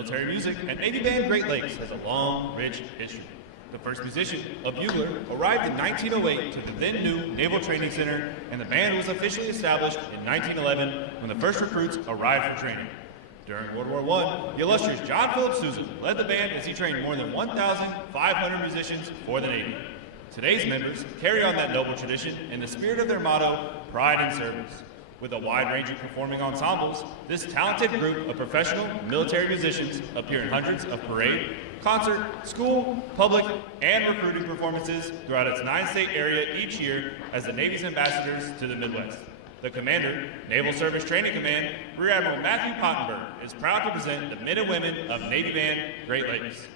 military music and Navy Band Great Lakes has a long, rich history. The first musician, a bugler, arrived in 1908 to the then new Naval Training Center, and the band was officially established in 1911 when the first recruits arrived for training. During World War I, the illustrious John Philip Sousa led the band as he trained more than 1,500 musicians for the Navy. Today's members carry on that noble tradition in the spirit of their motto, pride in service. With a wide range of performing ensembles, this talented group of professional military musicians appear in hundreds of parade, concert, school, public, and recruiting performances throughout its 9-state area each year as the Navy's ambassadors to the Midwest. The commander, Naval Service Training Command, Rear Admiral Matthew Pottenberg, is proud to present the men and women of Navy Band Great Lakes.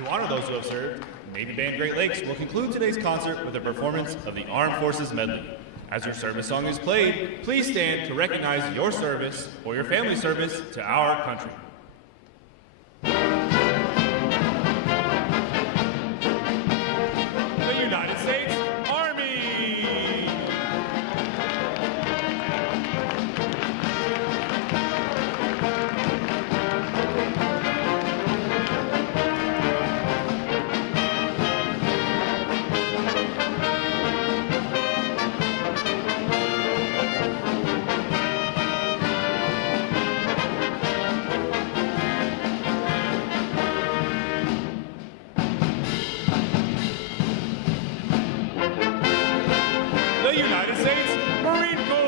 To honor those who have served, Navy Band Great Lakes will conclude today's concert with a performance of the Armed Forces Medley. As your service song is played, please stand to recognize your service or your family's service to our country. The United States Army! The United States Marine Corps!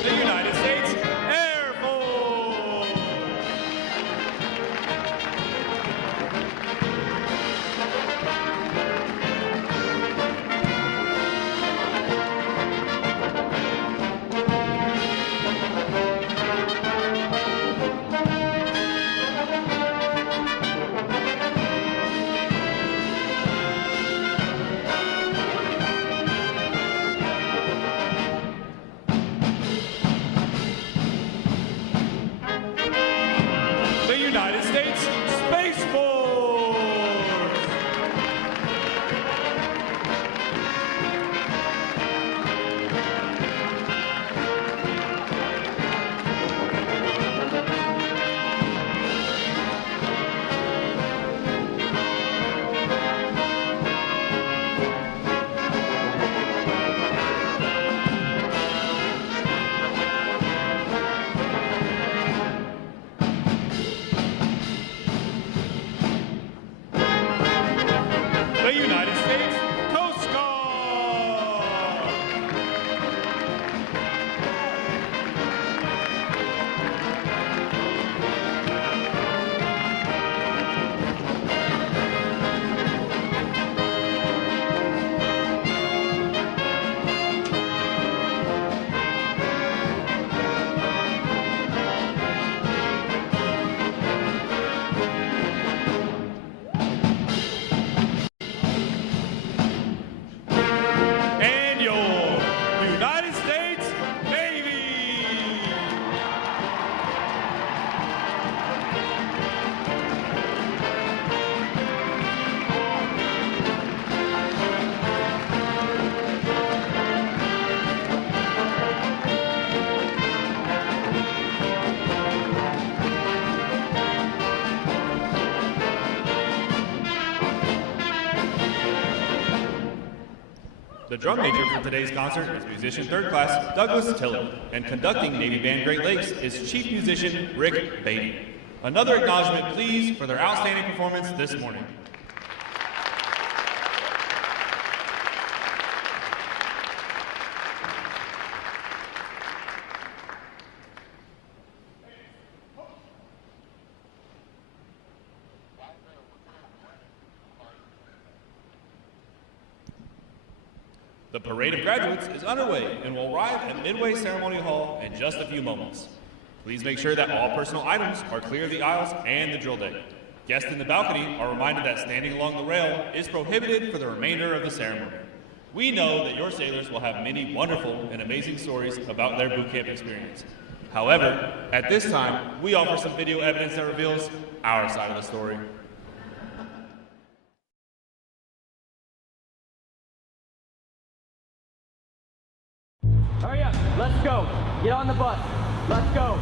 The United States Air Force! The United States Space Force! The United States Coast Guard! And your United States Navy! The drum major for today's concert is musician third class Douglas Tiller, and conducting Navy Band Great Lakes is chief musician Rick Beatty. Another acknowledgement, please, for their outstanding performance this morning. The parade of graduates is underway and will arrive at Midway Ceremonial Hall in just a few moments. Please make sure that all personal items are clear of the aisles and the drill deck. Guests in the balcony are reminded that standing along the rail is prohibited for the remainder of the ceremony. We know that your sailors will have many wonderful and amazing stories about their boot camp experience. However, at this time, we offer some video evidence that reveals our side of the story. Hurry up, let's go. Get on the bus. Let's go.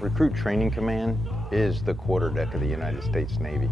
Recruit Training Command is the quarterdeck of the United States Navy.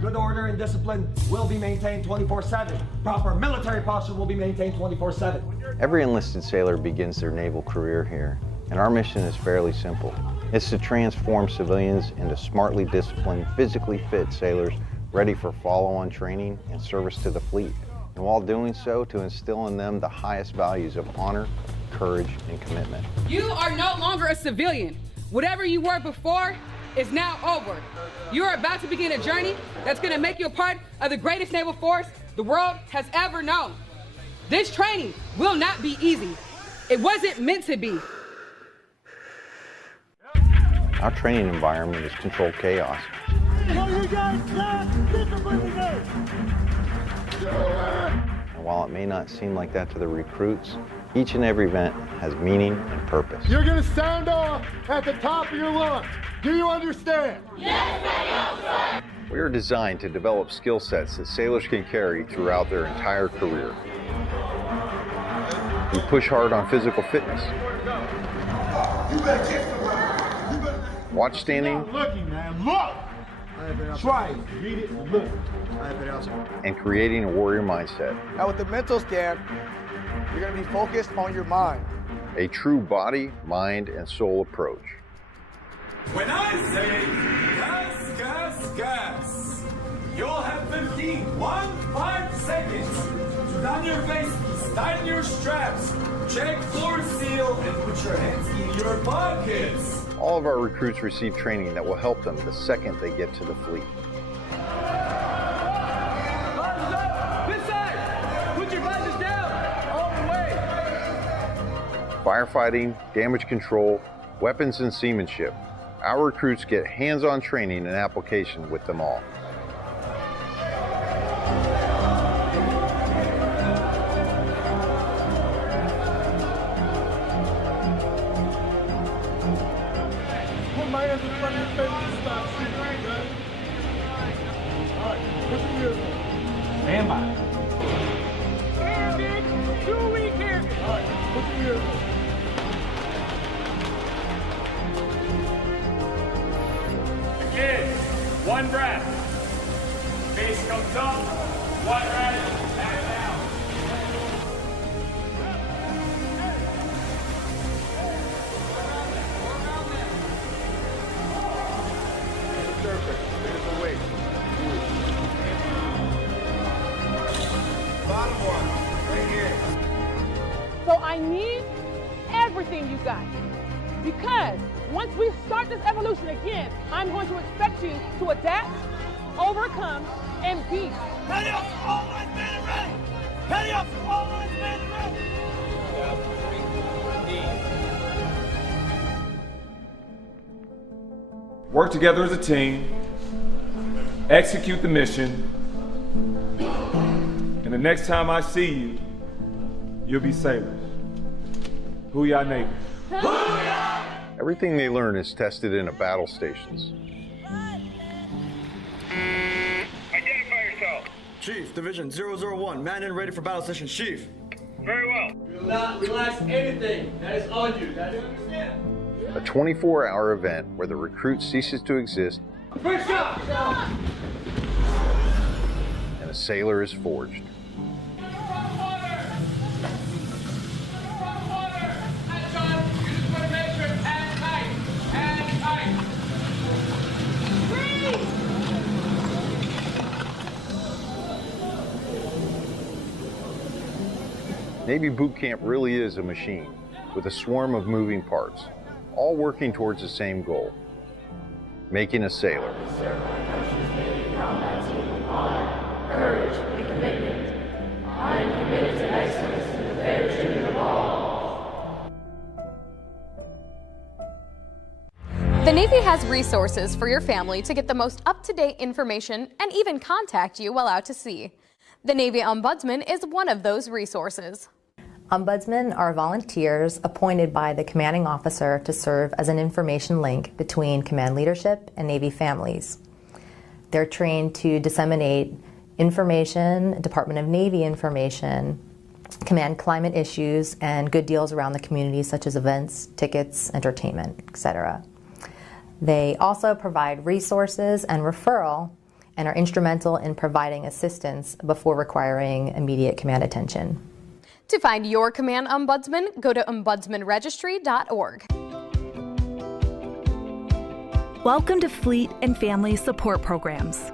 Good order and discipline will be maintained 24/7. Proper military posture will be maintained 24/7. Every enlisted sailor begins their naval career here And our mission is fairly simple. It's to transform civilians into smartly disciplined, physically fit sailors ready for follow-on training and service to the fleet. And while doing so, to instill in them the highest values of honor, courage, and commitment. You are no longer a civilian. Whatever you were before is now over. You are about to begin a journey that's going to make you a part of the greatest naval force the world has ever known. This training will not be easy. It wasn't meant to be. Our training environment is controlled chaos. And while it may not seem like that to the recruits, each and every event has meaning and purpose. You're going to sound off at the top of your lungs. Do you understand? Yes, we are designed to develop skill sets that sailors can carry throughout their entire career. We push hard on physical fitness. Watch standing. Stop looking, man. Look! Try it. Read it and look. And creating a warrior mindset. Now with the mental scan, you're going to be focused on your mind. A true body, mind, and soul approach. When I say gas, gas, gas, you'll have 5 seconds to down your faces, tighten your straps, check floor seal, and put your hands in your pockets. All of our recruits receive training that will help them the second they get to the fleet. Firefighting, damage control, weapons and seamanship. Our recruits get hands-on training and application with them all. Put my hands in front of your face and stop shooting. Okay? All right, put your ears on. Stand by. Airman, 2-week airman. All right, put your ears on. Kids, one breath. Face comes up, one right, back down. Bottom one, right here. So I need everything you got. Because once we start this evolution again, I'm going to expect you to adapt, overcome, and be. Ready up, all right, man, ready. Ready up, all right, man, ready. Work together as a team, execute the mission, and the next time I see you, you'll be sailors. Who y'all Navy? Everything they learn is tested in a battle stations. Identify yourself. Chief, Division 001, man and ready for battle session. Chief. Very well. Do not relax anything that is on you. Now, do you understand? A 24-hour event where the recruit ceases to exist First shot! and a sailor is forged. Navy boot camp really is a machine with a swarm of moving parts, all working towards the same goal, making a sailor. The Navy has resources for your family to get the most up-to-date information and even contact you while out to sea. The Navy Ombudsman is one of those resources. Ombudsmen are volunteers appointed by the commanding officer to serve as an information link between command leadership and Navy families. They're trained to disseminate information, Department of Navy information, command climate issues, and good deals around the community such as events, tickets, entertainment, etc. They also provide resources and referral and are instrumental in providing assistance before requiring immediate command attention. To find your command ombudsman, go to ombudsmanregistry.org. Welcome to Fleet and Family Support Programs.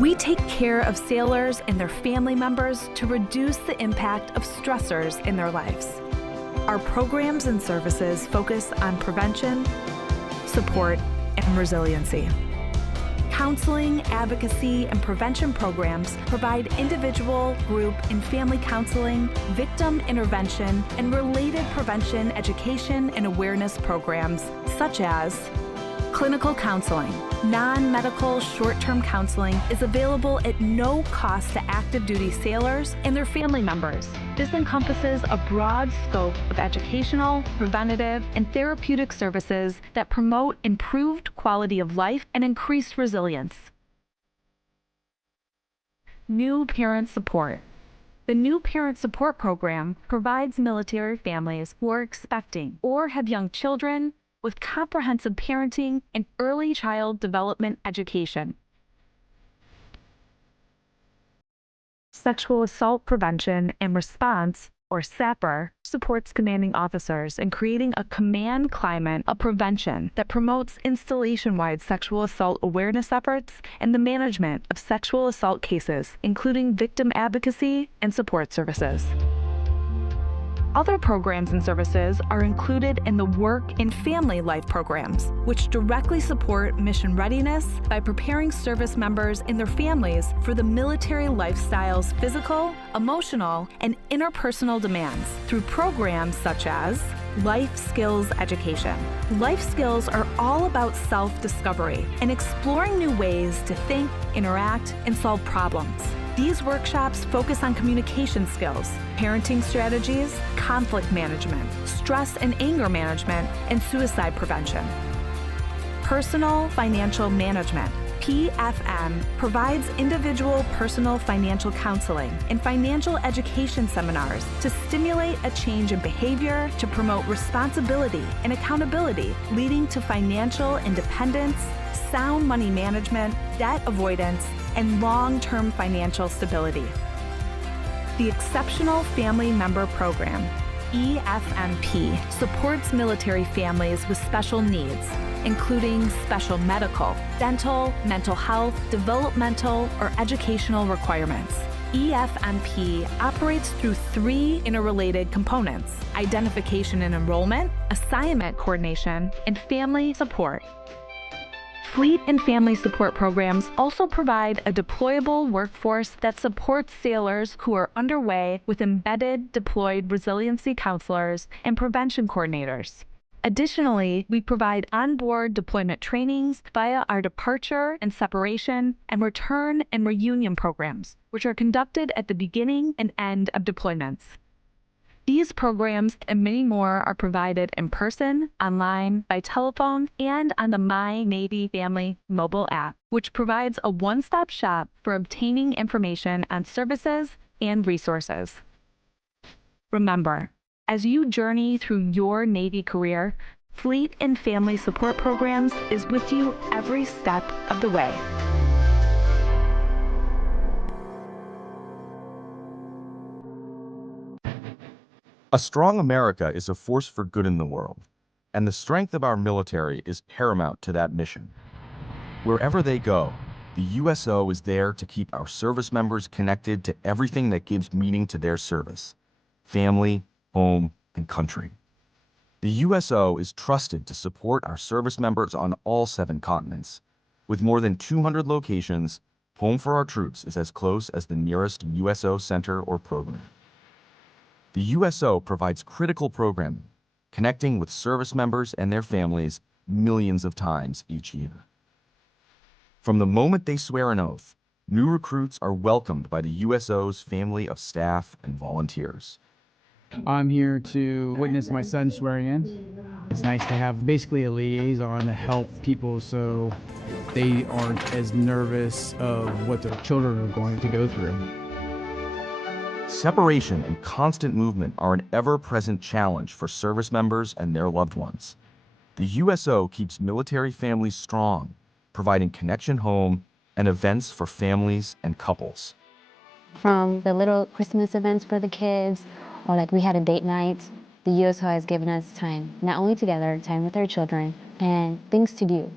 We take care of sailors and their family members to reduce the impact of stressors in their lives. Our programs and services focus on prevention, support, and resiliency. Counseling, advocacy, and prevention programs provide individual, group, and family counseling, victim intervention, and related prevention, education, and awareness programs such as clinical counseling. Non-medical short-term counseling is available at no cost to active duty sailors and their family members. This encompasses a broad scope of educational, preventative, and therapeutic services that promote improved quality of life and increased resilience. New Parent Support. The New Parent Support Program provides military families who are expecting or have young children with comprehensive parenting and early child development education. Sexual Assault Prevention and Response, or SAPR, supports commanding officers in creating a command climate of prevention that promotes installation-wide sexual assault awareness efforts and the management of sexual assault cases, including victim advocacy and support services. Other programs and services are included in the Work and Family Life programs, which directly support mission readiness by preparing service members and their families for the military lifestyle's physical, emotional, and interpersonal demands through programs such as Life Skills Education. Life skills are all about self-discovery and exploring new ways to think, interact, and solve problems. These workshops focus on communication skills, parenting strategies, conflict management, stress and anger management, and suicide prevention. Personal Financial Management, PFM, provides individual personal financial counseling and financial education seminars to stimulate a change in behavior to promote responsibility and accountability, leading to financial independence, sound money management, debt avoidance, and long-term financial stability. The Exceptional Family Member Program, EFMP, supports military families with special needs, including special medical, dental, mental health, developmental, or educational requirements. EFMP operates through 3 interrelated components: identification and enrollment, assignment coordination, and family support. Fleet and family support programs also provide a deployable workforce that supports sailors who are underway with embedded deployed resiliency counselors and prevention coordinators. Additionally, we provide onboard deployment trainings via our departure and separation and return and reunion programs, which are conducted at the beginning and end of deployments. These programs and many more are provided in person, online, by telephone, and on the My Navy Family mobile app, which provides a one-stop shop for obtaining information on services and resources. Remember, as you journey through your Navy career, Fleet and Family Support Programs is with you every step of the way. A strong America is a force for good in the world, and the strength of our military is paramount to that mission. Wherever they go, the USO is there to keep our service members connected to everything that gives meaning to their service: family, home, and country. The USO is trusted to support our service members on all 7 continents. With more than 200 locations, Home for our troops is as close as the nearest USO center or program. The USO provides critical programming, connecting with service members and their families millions of times each year. From the moment they swear an oath, new recruits are welcomed by the USO's family of staff and volunteers. I'm here to witness my son swearing in. It's nice to have basically a liaison to help people so they aren't as nervous of what their children are going to go through. Separation and constant movement are an ever-present challenge for service members and their loved ones. The USO keeps military families strong, providing connection home and events for families and couples. From the little Christmas events for the kids, or like we had a date night, the USO has given us time, not only together, time with our children, and things to do.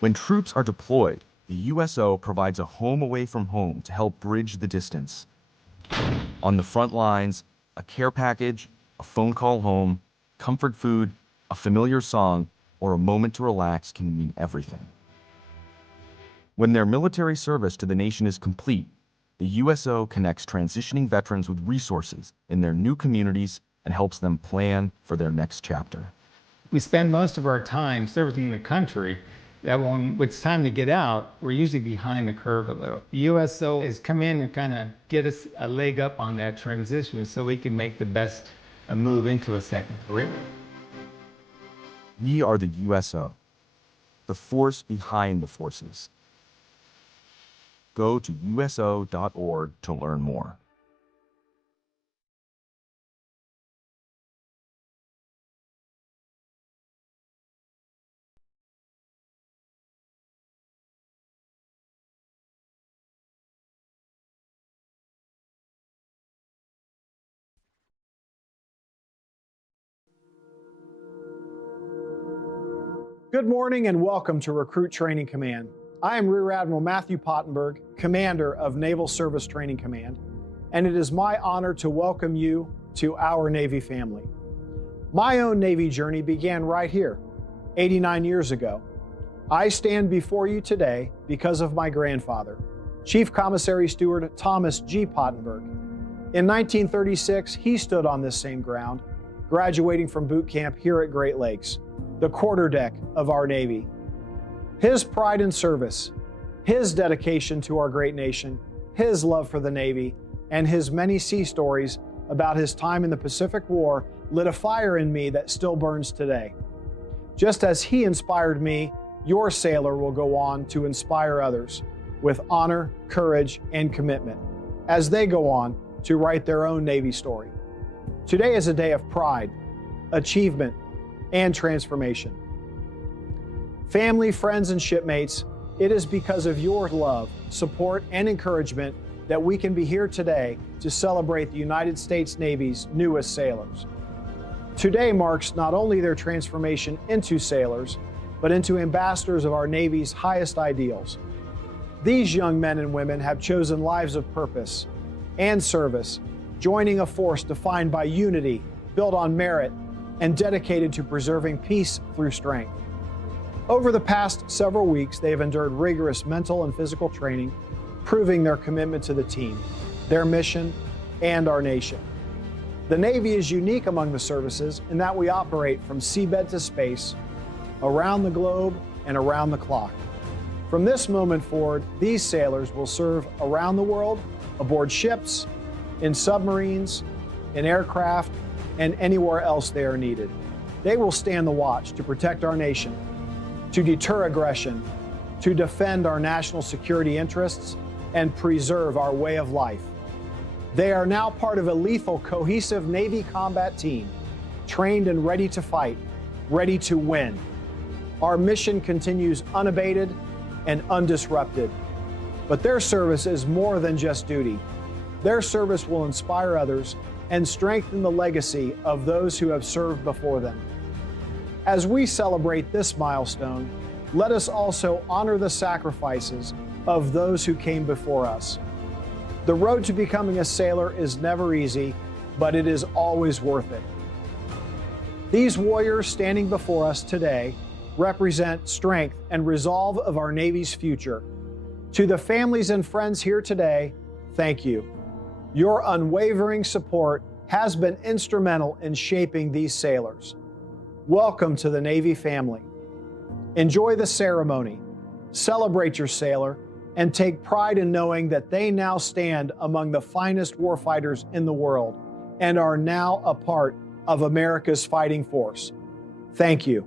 When troops are deployed, the USO provides a home away from home to help bridge the distance. On the front lines, a care package, a phone call home, comfort food, a familiar song, or a moment to relax can mean everything. When their military service to the nation is complete, the USO connects transitioning veterans with resources in their new communities and helps them plan for their next chapter. We spend most of our time serving the country, that when it's time to get out, we're usually behind the curve a little. The USO has come in and kind of get us a leg up on that transition so we can make the best move into a second career. We are the USO, the force behind the forces. Go to uso.org to learn more. Good morning and welcome to Recruit Training Command. I am Rear Admiral Matthew Pottenberg, Commander of Naval Service Training Command, and it is my honor to welcome you to our Navy family. My own Navy journey began right here, 89 years ago. I stand before you today because of my grandfather, Chief Commissary Steward Thomas G. Pottenberg. In 1936, he stood on this same ground, graduating from boot camp here at Great Lakes, the quarterdeck of our Navy. His pride in service, his dedication to our great nation, his love for the Navy, and his many sea stories about his time in the Pacific War lit a fire in me that still burns today. Just as he inspired me, your sailor will go on to inspire others with honor, courage, and commitment as they go on to write their own Navy story. Today is a day of pride, achievement, and transformation. Family, friends, and shipmates, it is because of your love, support, and encouragement that we can be here today to celebrate the United States Navy's newest sailors. Today marks not only their transformation into sailors, but into ambassadors of our Navy's highest ideals. These young men and women have chosen lives of purpose and service, joining a force defined by unity, built on merit, and dedicated to preserving peace through strength. Over the past several weeks, they have endured rigorous mental and physical training, proving their commitment to the team, their mission, and our nation. The Navy is unique among the services in that we operate from seabed to space, around the globe, and around the clock. From this moment forward, these sailors will serve around the world, aboard ships, in submarines, in aircraft, and anywhere else they are needed. They will stand the watch to protect our nation, to deter aggression, to defend our national security interests, and preserve our way of life. They are now part of a lethal, cohesive Navy combat team, trained and ready to fight, ready to win. Our mission continues unabated and undisrupted. But their service is more than just duty. Their service will inspire others and strengthen the legacy of those who have served before them. As we celebrate this milestone, let us also honor the sacrifices of those who came before us. The road to becoming a sailor is never easy, but it is always worth it. These warriors standing before us today represent strength and resolve of our Navy's future. To the families and friends here today, thank you. Your unwavering support has been instrumental in shaping these sailors. Welcome to the Navy family. Enjoy the ceremony, celebrate your sailor, and take pride in knowing that they now stand among the finest warfighters in the world and are now a part of America's fighting force. Thank you.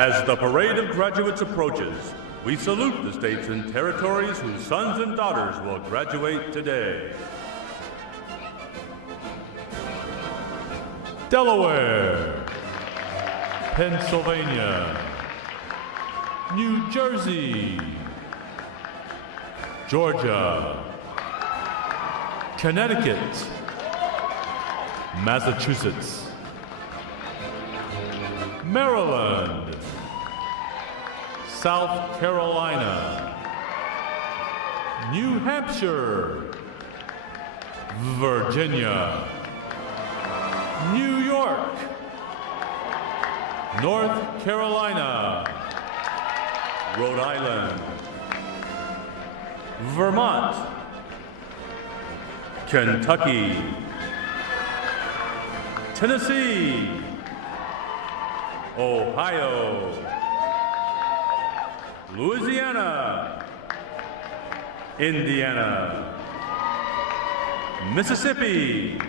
As the parade of graduates approaches, we salute the states and territories whose sons and daughters will graduate today. Delaware, Pennsylvania, New Jersey, Georgia, Connecticut, Massachusetts, Maryland, South Carolina, New Hampshire, Virginia, New York, North Carolina, Rhode Island, Vermont, Kentucky, Tennessee, Ohio, Louisiana, Indiana, Mississippi,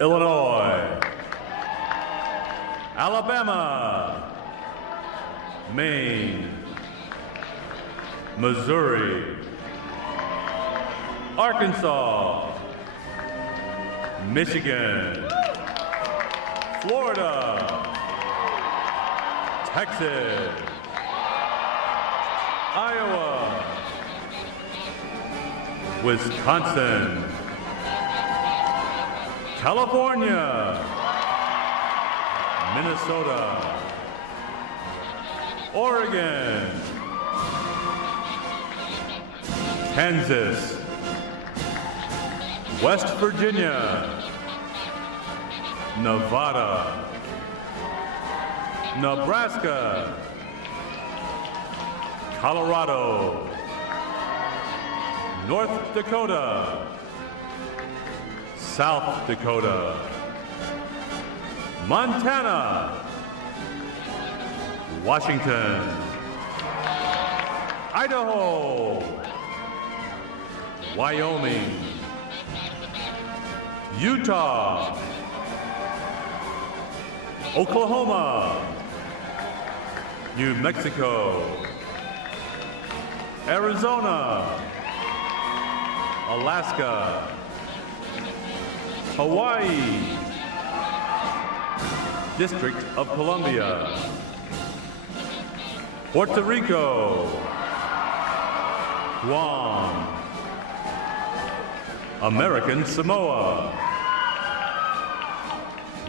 Illinois, Alabama, Maine, Missouri, Arkansas, Michigan, Florida, Texas, Iowa, Wisconsin, California, Minnesota, Oregon, Kansas, West Virginia, Nevada, Nebraska, Colorado, North Dakota, South Dakota, Montana, Washington, Idaho, Wyoming, Utah, Oklahoma, New Mexico, Arizona, Alaska, Hawaii, District of Columbia, Puerto Rico, Guam, American Samoa,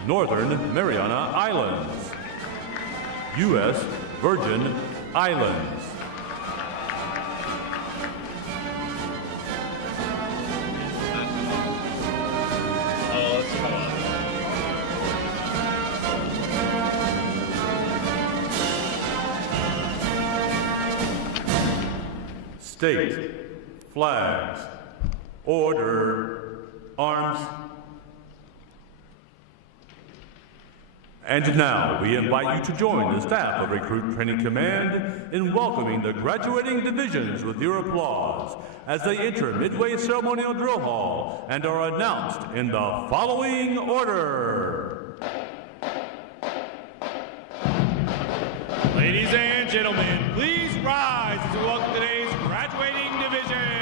Northern Mariana Islands, U.S. Virgin Islands. State, flags, order, arms. And now we invite you to join the staff of Recruit Training Command in welcoming the graduating divisions with your applause as they enter Midway Ceremonial Drill Hall and are announced in the following order. Ladies and gentlemen, please rise as we welcome today's graduating division.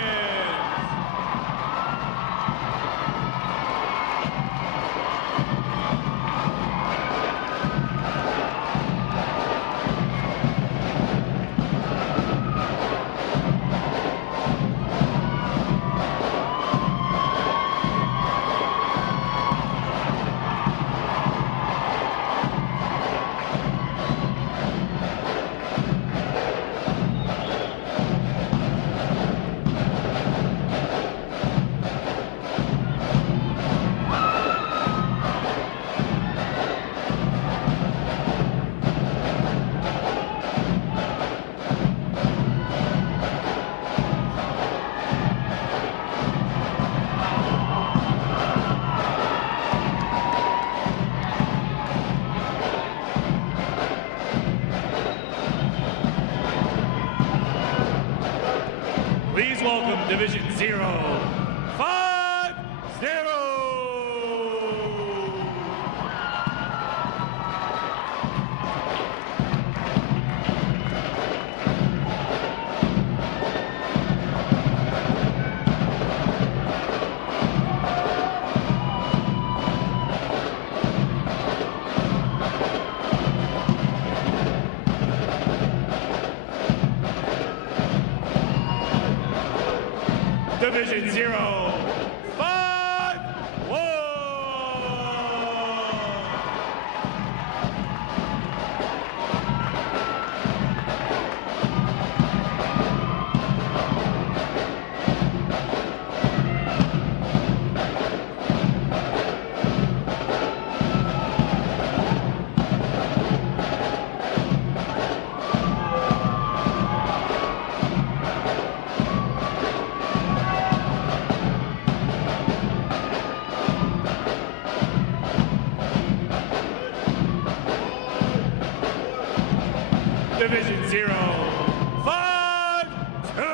Please welcome Division 050. Division 0, 5, 1. Division 0, 5, 2.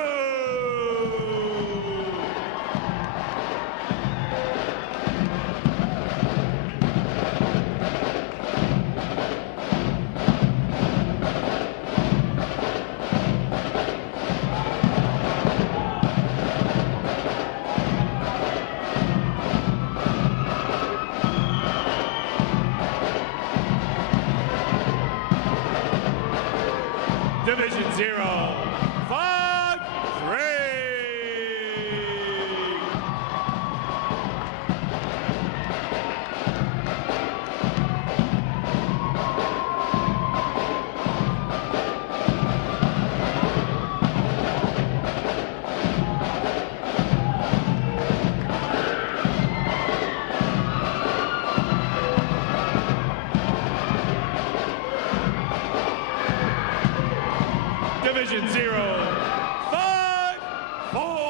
Division 0, 5, 3. Division 0, 5, 4.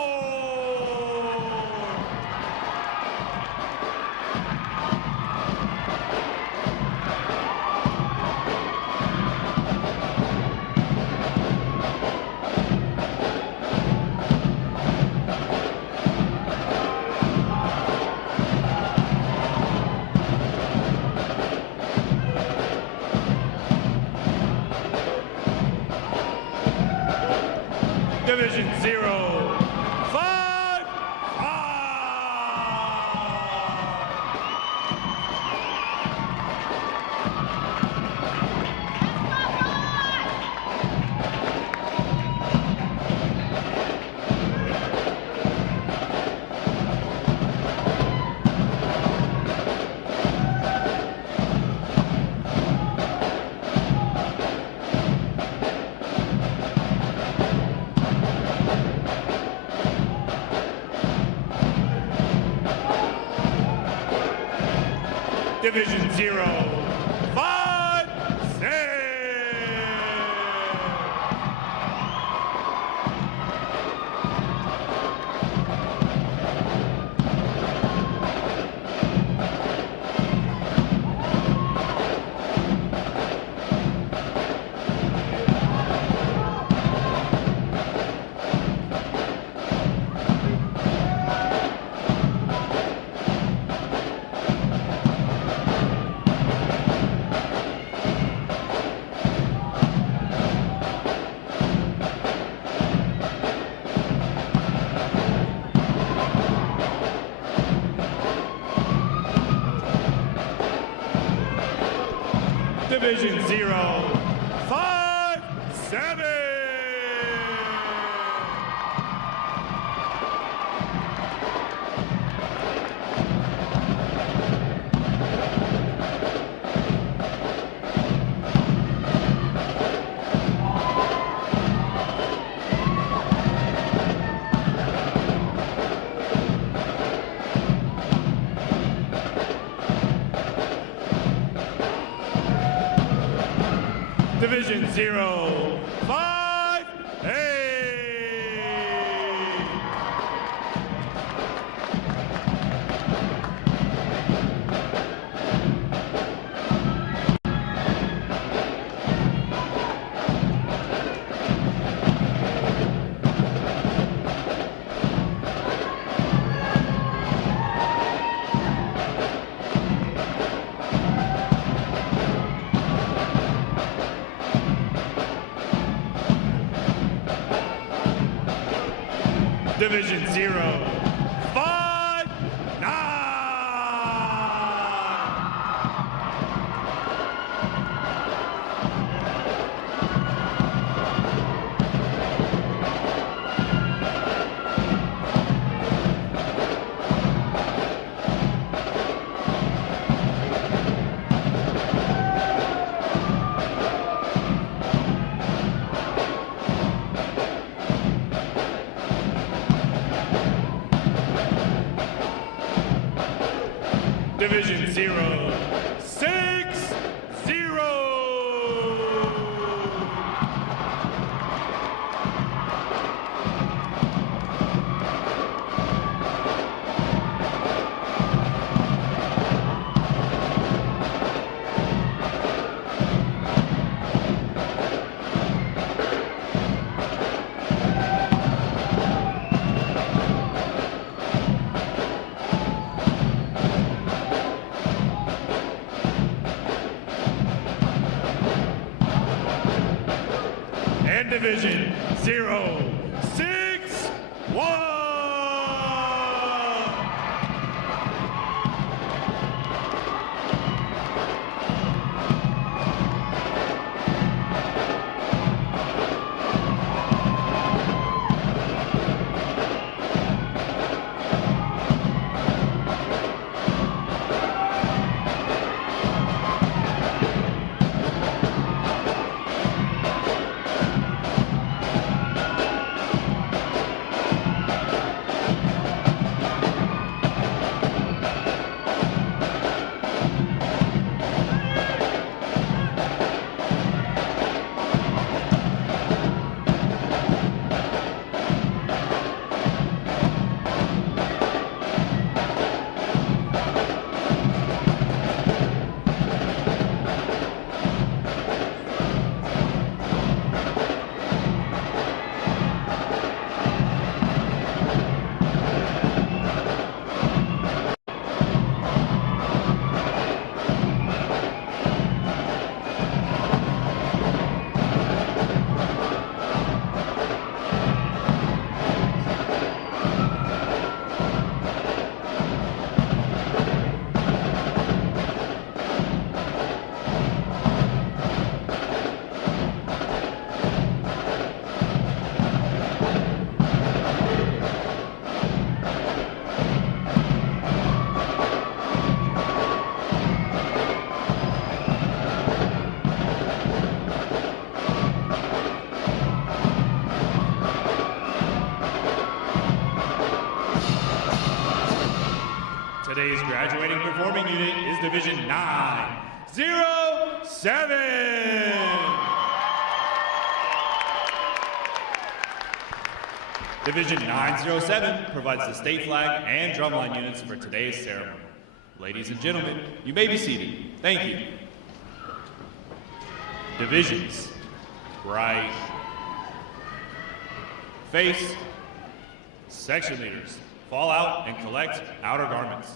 Division 0, 5, Division 0, 5, 6. Division 0, 5, 7. Division 0, 5, 8. Division 0, 5, 9. Division 0, 6, 0. And Division 0, 6, 1. Today's graduating performing unit is Division 907. Division 907 provides the state flag and drumline units for today's ceremony. Ladies and gentlemen, you may be seated. Thank you. Divisions. Right. Face. Section leaders. Fall out and collect outer garments.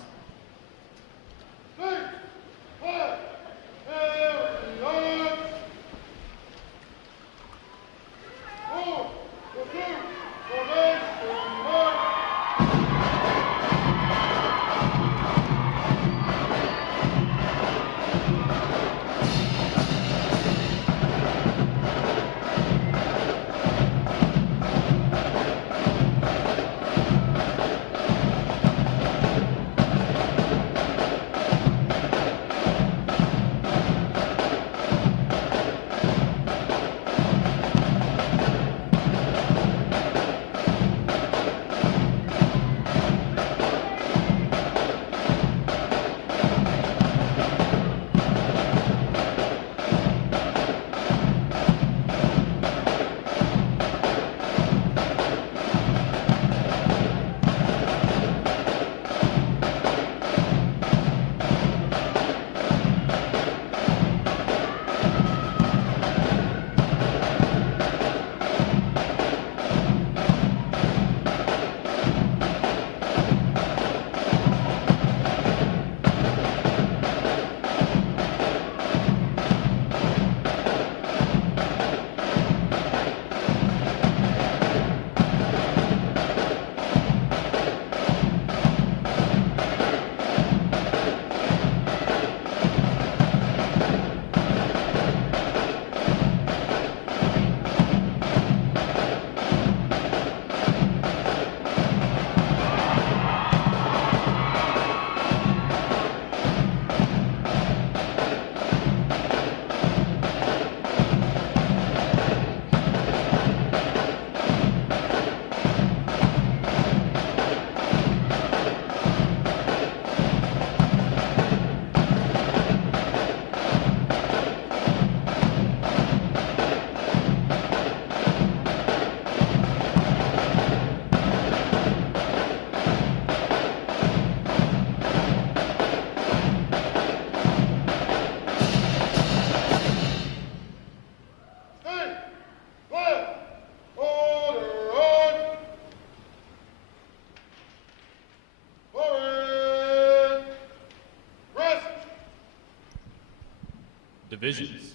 Divisions.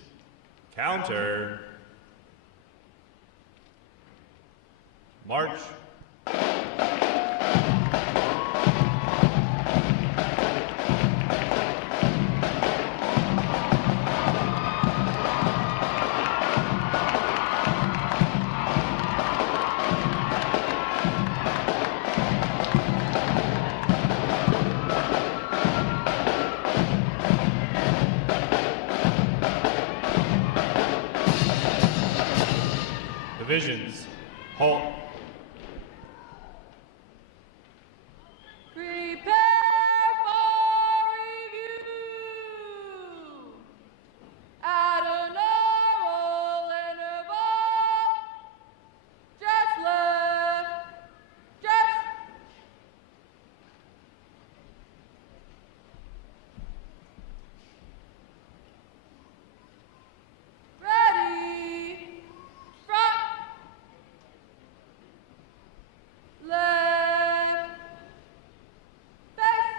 Counter. March. Divisions. Halt. Prepare for review. At a normal interval. Just left. Just. Ready. Front. Left. Face.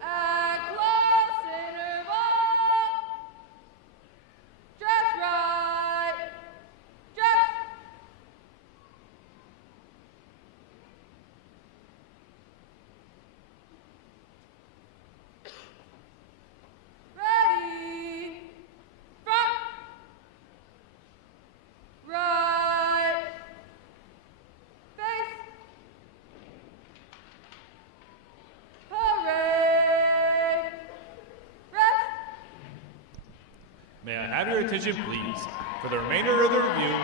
At close interval. Just right. Just. Ready. Front. Right. Face. Parade. Rest. May I have your attention, please? For the remainder of the review,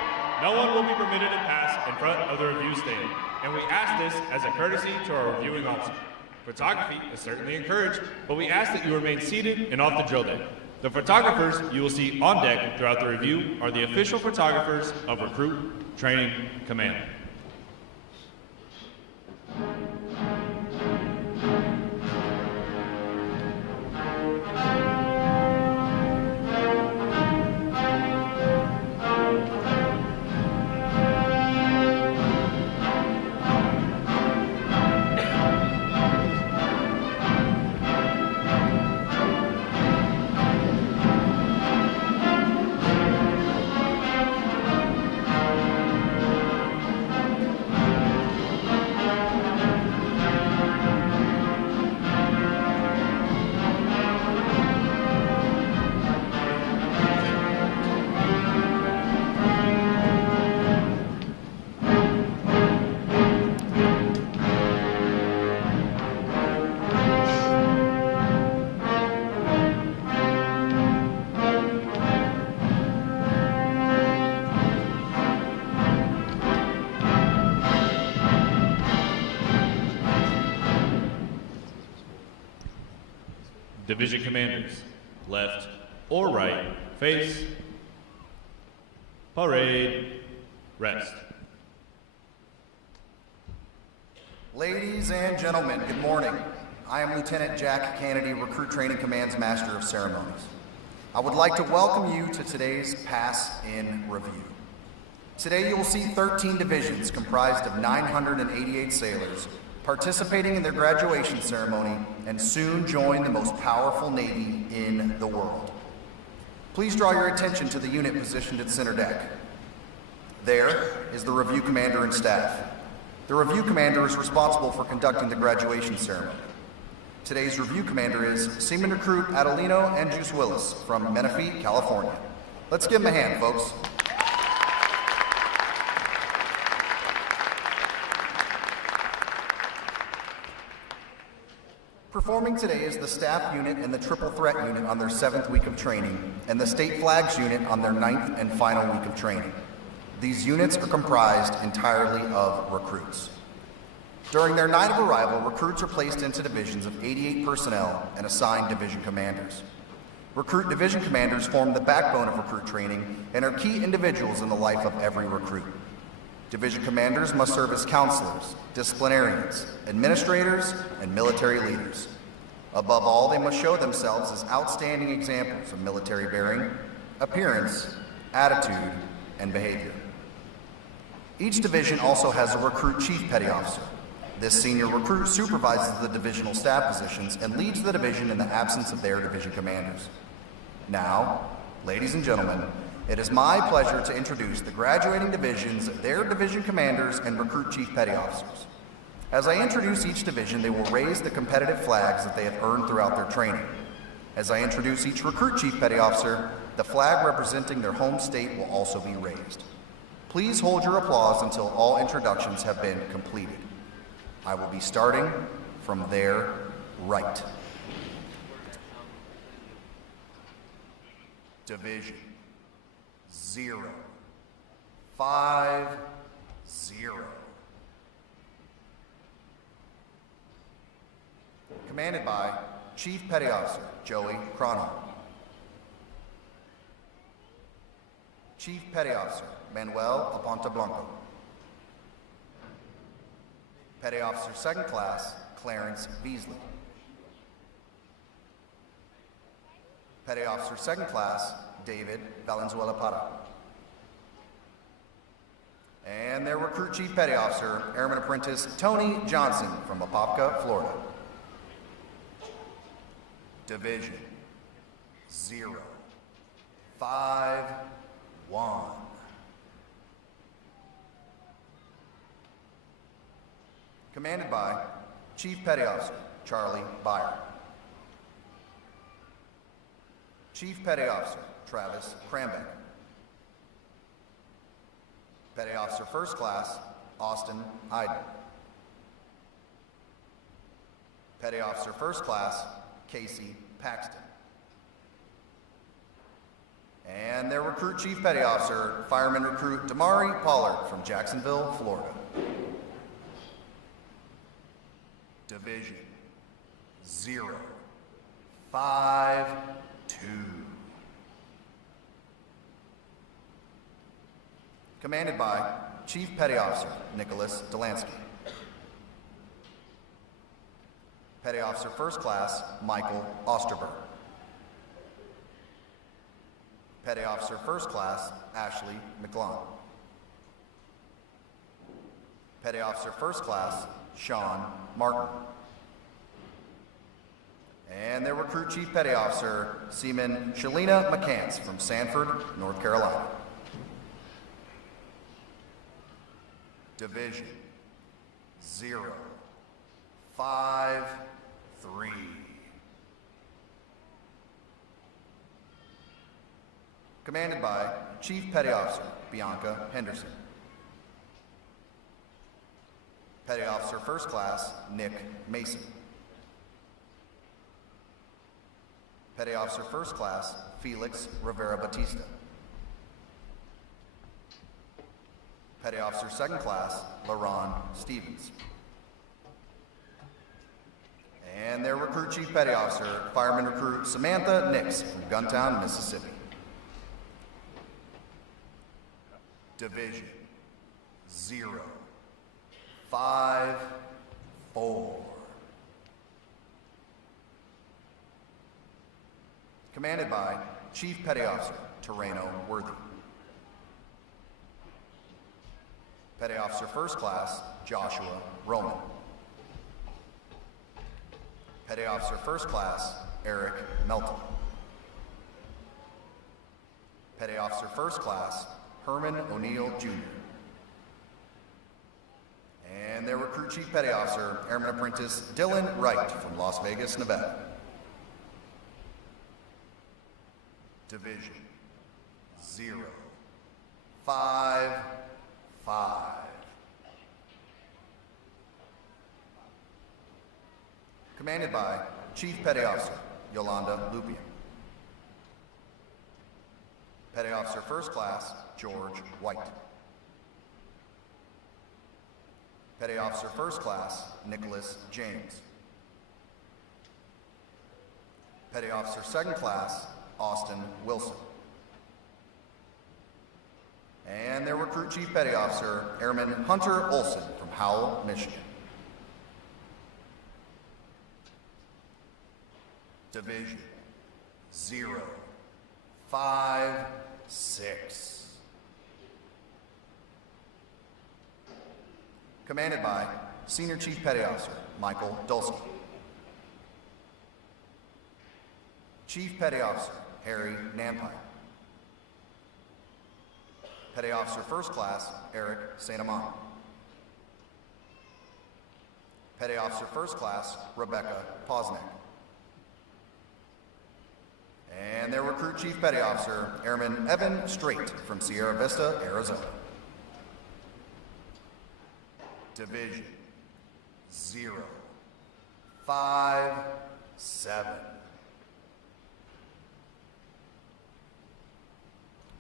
no one will be permitted to pass in front of the review stand, and we ask this as a courtesy to our reviewing officer. Photography is certainly encouraged, but we ask that you remain seated and off the drill deck. The photographers you will see on deck throughout the review are the official photographers of Recruit Training Command. Division commanders, left or right, face, parade, rest. Ladies and gentlemen, good morning. I am Lieutenant Jack Kennedy, Recruit Training Command's Master of Ceremonies. I would like to welcome you to today's Pass in Review. Today you will see 13 divisions comprised of 988 sailors participating in their graduation ceremony and soon join the most powerful Navy in the world. Please draw your attention to the unit positioned at center deck. There is the review commander and staff. The review commander is responsible for conducting the graduation ceremony. Today's review commander is Seaman Recruit Adelino and Juice Willis from Menifee, California. Let's give them a hand, folks. Performing today is the staff unit and the triple threat unit on their 7th week of training, and the state flags unit on their 9th and final week of training. These units are comprised entirely of recruits. During their night of arrival, recruits are placed into divisions of 88 personnel and assigned division commanders. Recruit division commanders form the backbone of recruit training and are key individuals in the life of every recruit. Division commanders must serve as counselors, disciplinarians, administrators, and military leaders. Above all, they must show themselves as outstanding examples of military bearing, appearance, attitude, and behavior. Each division also has a recruit chief petty officer. This senior recruit supervises the divisional staff positions and leads the division in the absence of their division commanders. Now, ladies and gentlemen, it is my pleasure to introduce the graduating divisions, their division commanders, and recruit chief petty officers. As I introduce each division, they will raise the competitive flags that they have earned throughout their training. As I introduce each recruit chief petty officer, the flag representing their home state will also be raised. Please hold your applause until all introductions have been completed. I will be starting from their right. Division 0, 5, 0. Commanded by Chief Petty Officer Joey Cronholm. Chief Petty Officer Manuel Aponte Blanco. Petty Officer Second Class Clarence Beasley. Petty Officer Second Class David Valenzuela Parra. And their recruit chief petty officer, Airman Apprentice Tony Johnson from Apopka, Florida. Division 0, 5, 1. Commanded by Chief Petty Officer Charlie Byer. Chief Petty Officer Travis Crambeck. Petty Officer First Class Austin Iden. Petty Officer First Class Casey Paxton. And their recruit chief petty officer, fireman recruit Damari Pollard from Jacksonville, Florida. Division 0, 5, 2. Commanded by Chief Petty Officer Nicholas Delansky. Petty Officer First Class Michael Osterberg. Petty Officer First Class Ashley McClung. Petty Officer First Class Sean Martin. And their recruit chief petty officer, Seaman Shalina McCants from Sanford, North Carolina. Division 0, 5, 3. Commanded by Chief Petty Officer Bianca Henderson. Petty Officer First Class Nick Mason. Petty Officer First Class Felix Rivera Batista. Petty Officer Second Class LaRon Stevens. And their recruit chief petty officer, fireman recruit Samantha Nix from Guntown, Mississippi. Division 0, 5, 4. Commanded by Chief Petty Officer Terreno Worthy. Petty Officer First Class Joshua Roman. Petty Officer First Class Eric Melton. Petty Officer First Class Herman O'Neill Jr. And their recruit chief petty officer, Airman Apprentice Dylan Wright from Las Vegas, Nevada. Division 0, 5, 5. Commanded by Chief Petty Officer Yolanda Lupien. Petty Officer First Class George White. Petty Officer First Class Nicholas James. Petty Officer Second Class Austin Wilson. And their recruit chief petty officer, Airman Hunter Olson from Howell, Michigan. Division 0, 5, 6. Commanded by Senior Chief Petty Officer Michael Dulski. Chief Petty Officer Harry Nampire. Petty Officer First Class Eric St. Amand. Petty Officer First Class Rebecca Posnick. And their Recruit Chief Petty Officer Airman Evan Strait from Sierra Vista, Arizona. Division 057.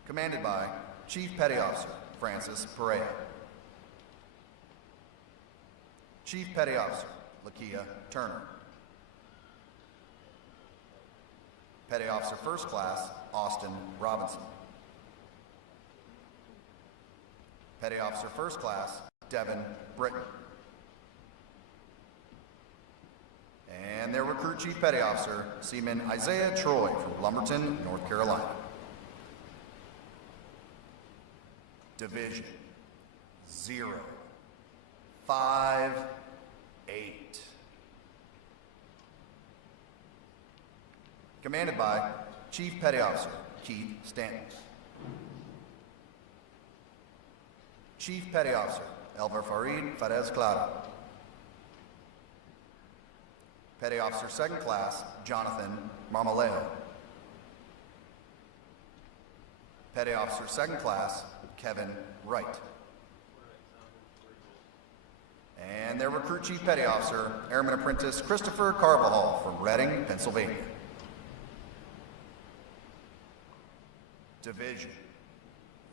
Commanded by Chief Petty Officer Francis Perea. Chief Petty Officer Lakia Turner. Petty Officer First Class Austin Robinson. Petty Officer First Class Devin Britton. And their Recruit Chief Petty Officer Seaman Isaiah Troy from Lumberton, North Carolina. Division 058. Commanded by Chief Petty Officer Keith Stanton. Chief Petty Officer Elver Farid Fares Clara. Petty Officer Second Class Jonathan Marmolejo. Petty Officer Second Class Kevin Wright. And their Recruit Chief Petty Officer Airman Apprentice Christopher Carvajal from Reading, Pennsylvania. Division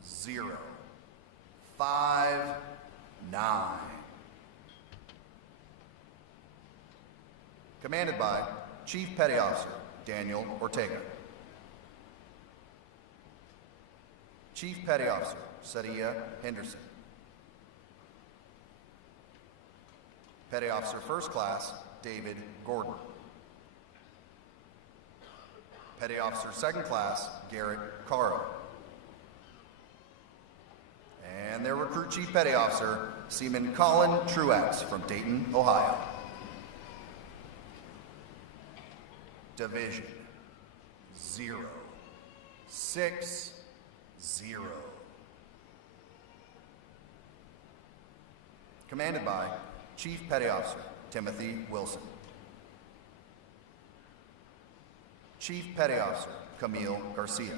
059. Commanded by Chief Petty Officer Daniel Ortega. Chief Petty Officer Sadia Henderson. Petty Officer First Class David Gordon. Petty Officer Second Class Garrett Caro. And their Recruit Chief Petty Officer Seaman Colin Truax from Dayton, Ohio. Division 060. Commanded by Chief Petty Officer Timothy Wilson. Chief Petty Officer Camille Garcia.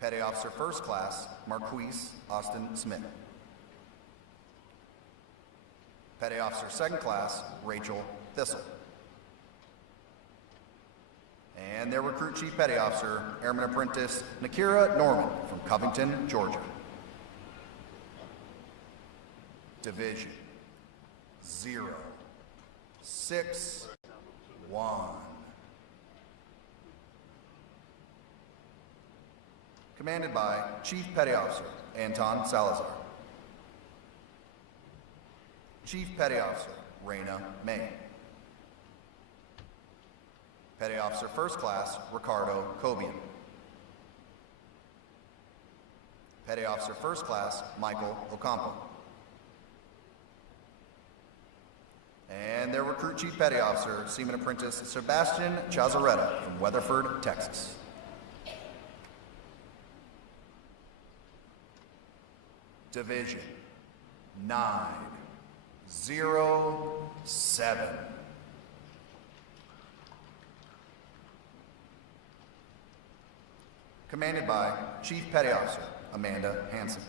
Petty Officer First Class Marquise Austin Smith. Petty Officer Second Class Rachel Thistle. And their Recruit Chief Petty Officer Airman Apprentice Nakira Norman from Covington, Georgia. Division 061. Commanded by Chief Petty Officer Anton Salazar. Chief Petty Officer Raina May. Petty Officer First Class Ricardo Cobian. Petty Officer First Class Michael Ocampo. And their Recruit Chief Petty Officer Seaman Apprentice Sebastian Chazaretta from Weatherford, Texas. Division 907. Commanded by Chief Petty Officer Amanda Hanson.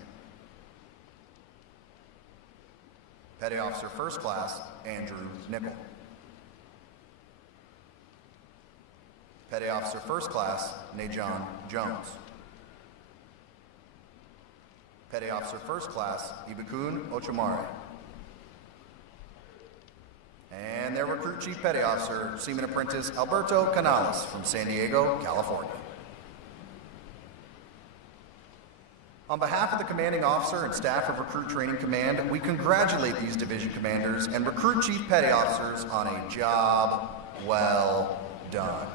Petty Officer First Class Andrew Nickel. Petty Officer First Class Najon Jones. Petty Officer First Class Ibukun Ochamare. And their Recruit Chief Petty Officer Seaman Apprentice Alberto Canales from San Diego, California. On behalf of the Commanding Officer and staff of Recruit Training Command, we congratulate these division commanders and Recruit Chief Petty Officers on a job well done.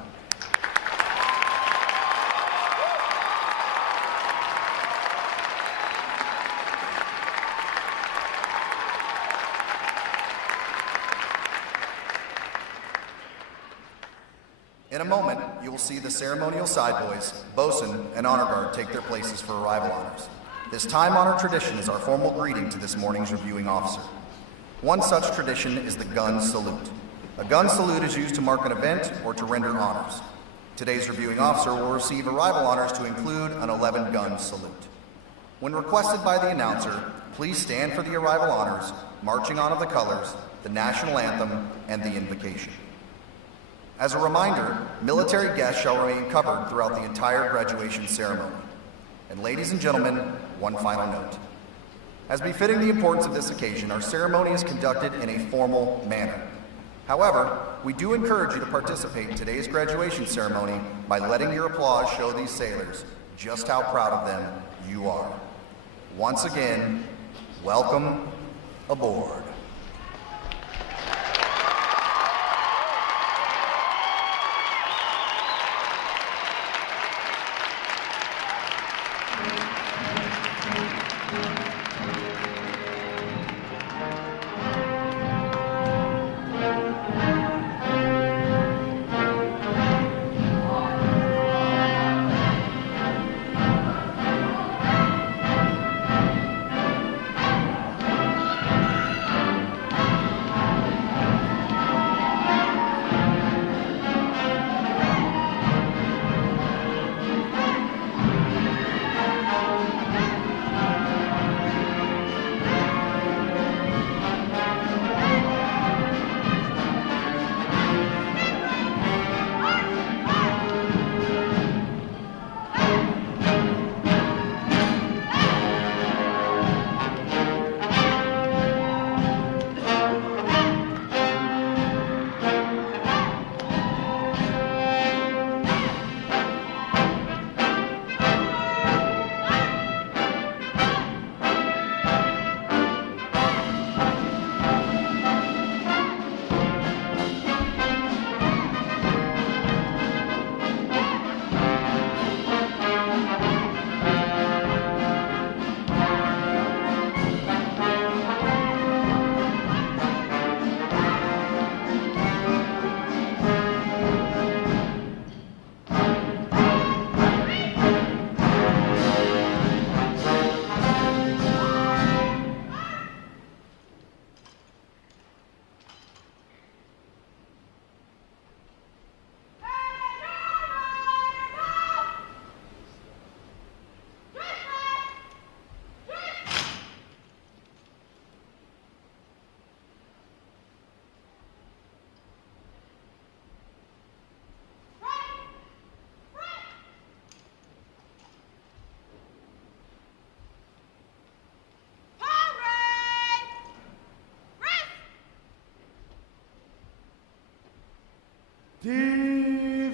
moment, you will see the ceremonial side boys, bosun, and honor guard take their places for arrival honors. This time-honored tradition is our formal greeting to this morning's reviewing officer. One such tradition is the gun salute. A gun salute is used to mark an event or to render honors. Today's reviewing officer will receive arrival honors to include an 11-gun salute. When requested by the announcer, please stand for the arrival honors, marching on of the colors, the national anthem, and the invocation. As a reminder, military guests shall remain covered throughout the entire graduation ceremony. And ladies and gentlemen, one final note. As befitting the importance of this occasion, our ceremony is conducted in a formal manner. However, we do encourage you to participate in today's graduation ceremony by letting your applause show these sailors just how proud of them you are. Once again, welcome aboard.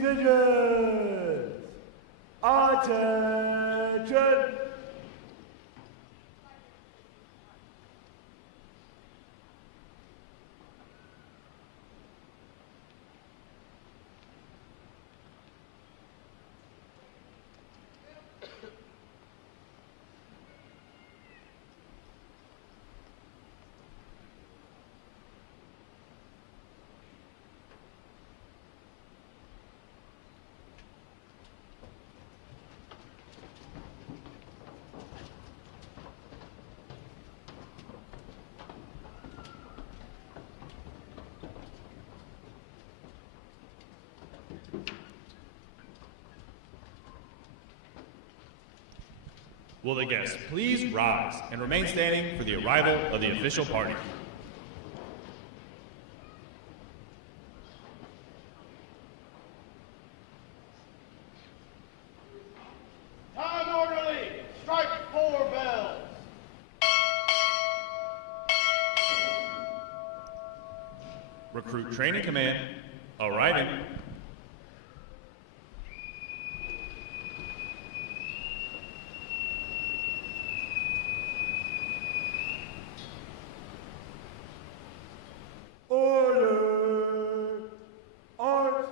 Divisions, attention! Will the guests please rise and remain standing for the arrival of the official party? Time orderly, strike 4 bells. Recruit Training Command, arriving. Order! Art!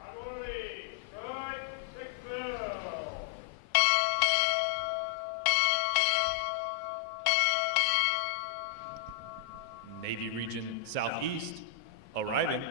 Time orderly, strike 6 bells. Navy Region Southeast, arriving.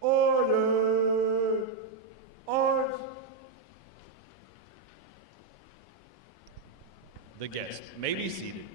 Order! Arms! The guests may be seated.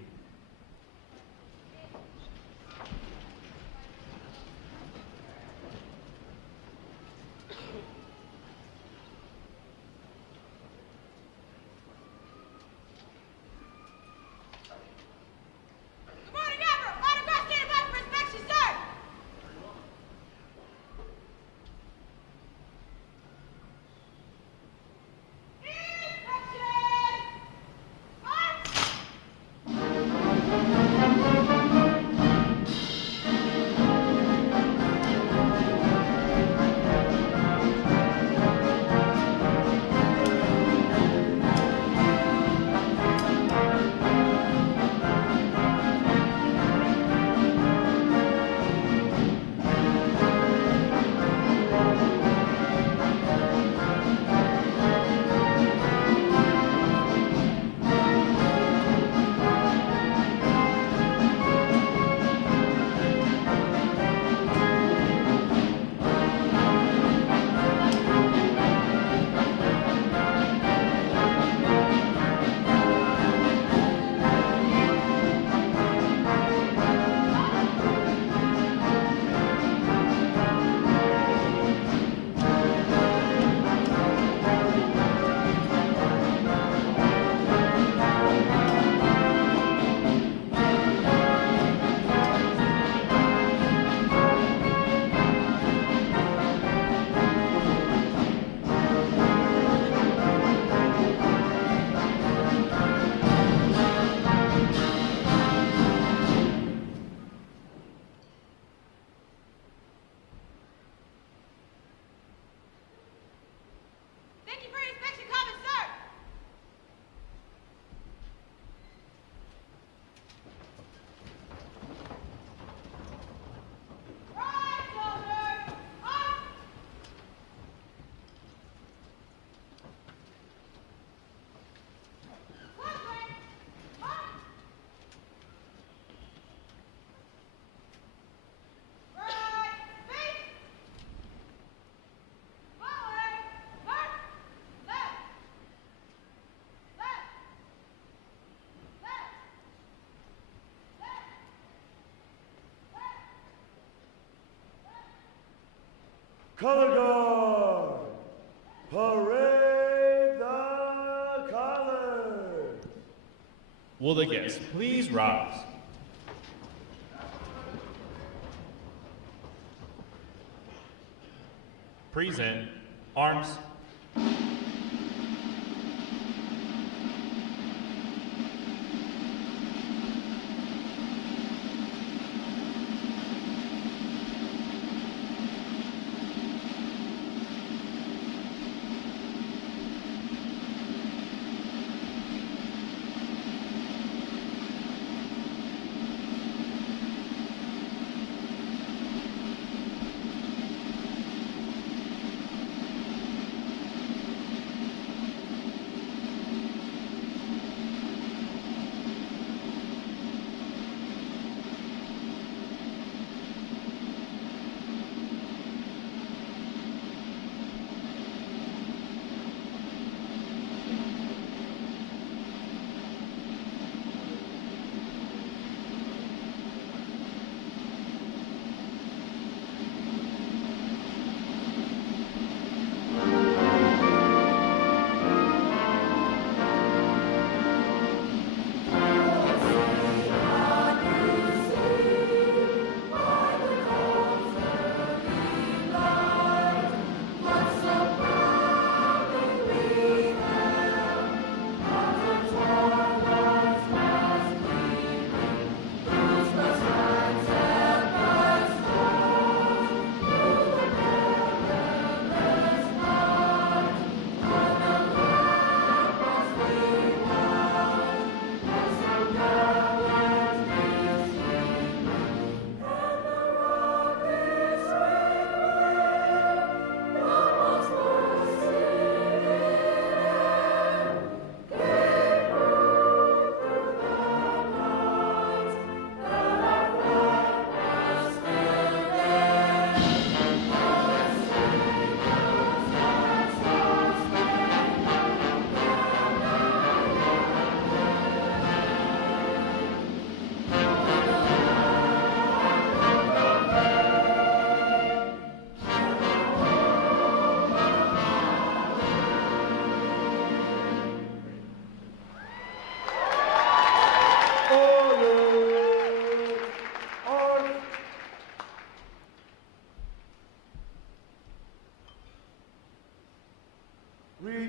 Color guard! Parade the colors! Will the guests please rise? Present arms.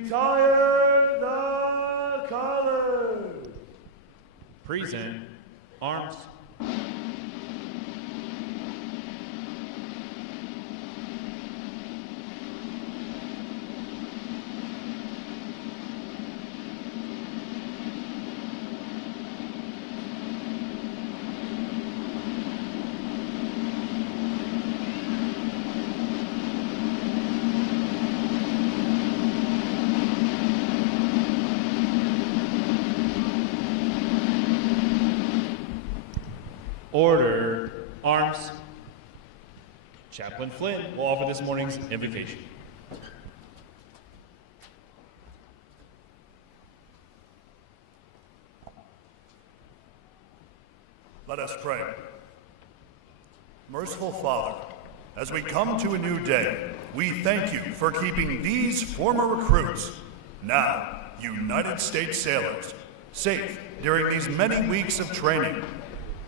Retire the colors. Present arms. Order, arms. Chaplain Flynn will offer this morning's invocation. Let us pray. Merciful Father, as we come to a new day, we thank you for keeping these former recruits, now United States sailors, safe during these many weeks of training.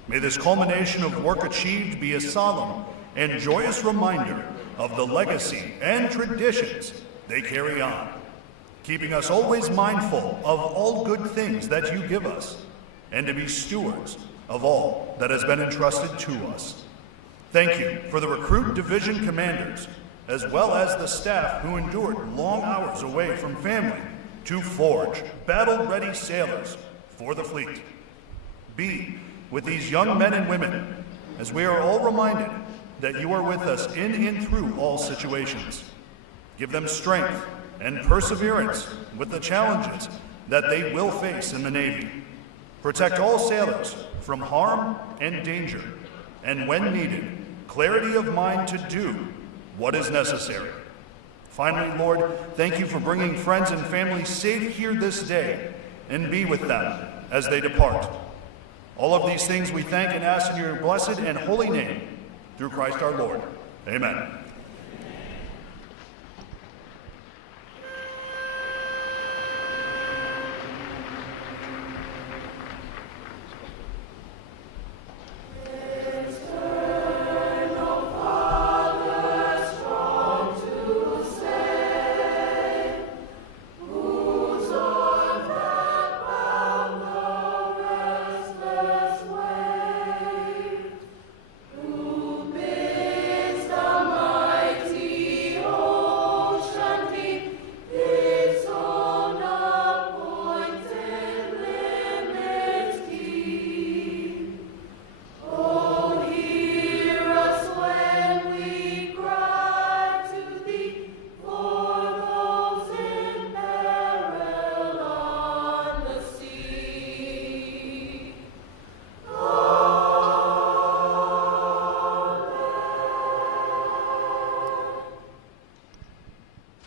May this culmination of work achieved be a solemn and joyous reminder of the legacy and traditions they carry on, keeping us always mindful of all good things that you give us, and to be stewards of all that has been entrusted to us. Thank you for the recruit division commanders, as well as the staff who endured long hours away from family to forge battle-ready sailors for the fleet. Be with these young men and women, as we are all reminded that you are with us in and through all situations. Give them strength and perseverance with the challenges that they will face in the Navy. Protect all sailors from harm and danger, and when needed, clarity of mind to do what is necessary. Finally, Lord, thank you for bringing friends and family safe here this day, and be with them as they depart. All of these things we thank and ask in your blessed and holy name, through Christ our Lord. Amen.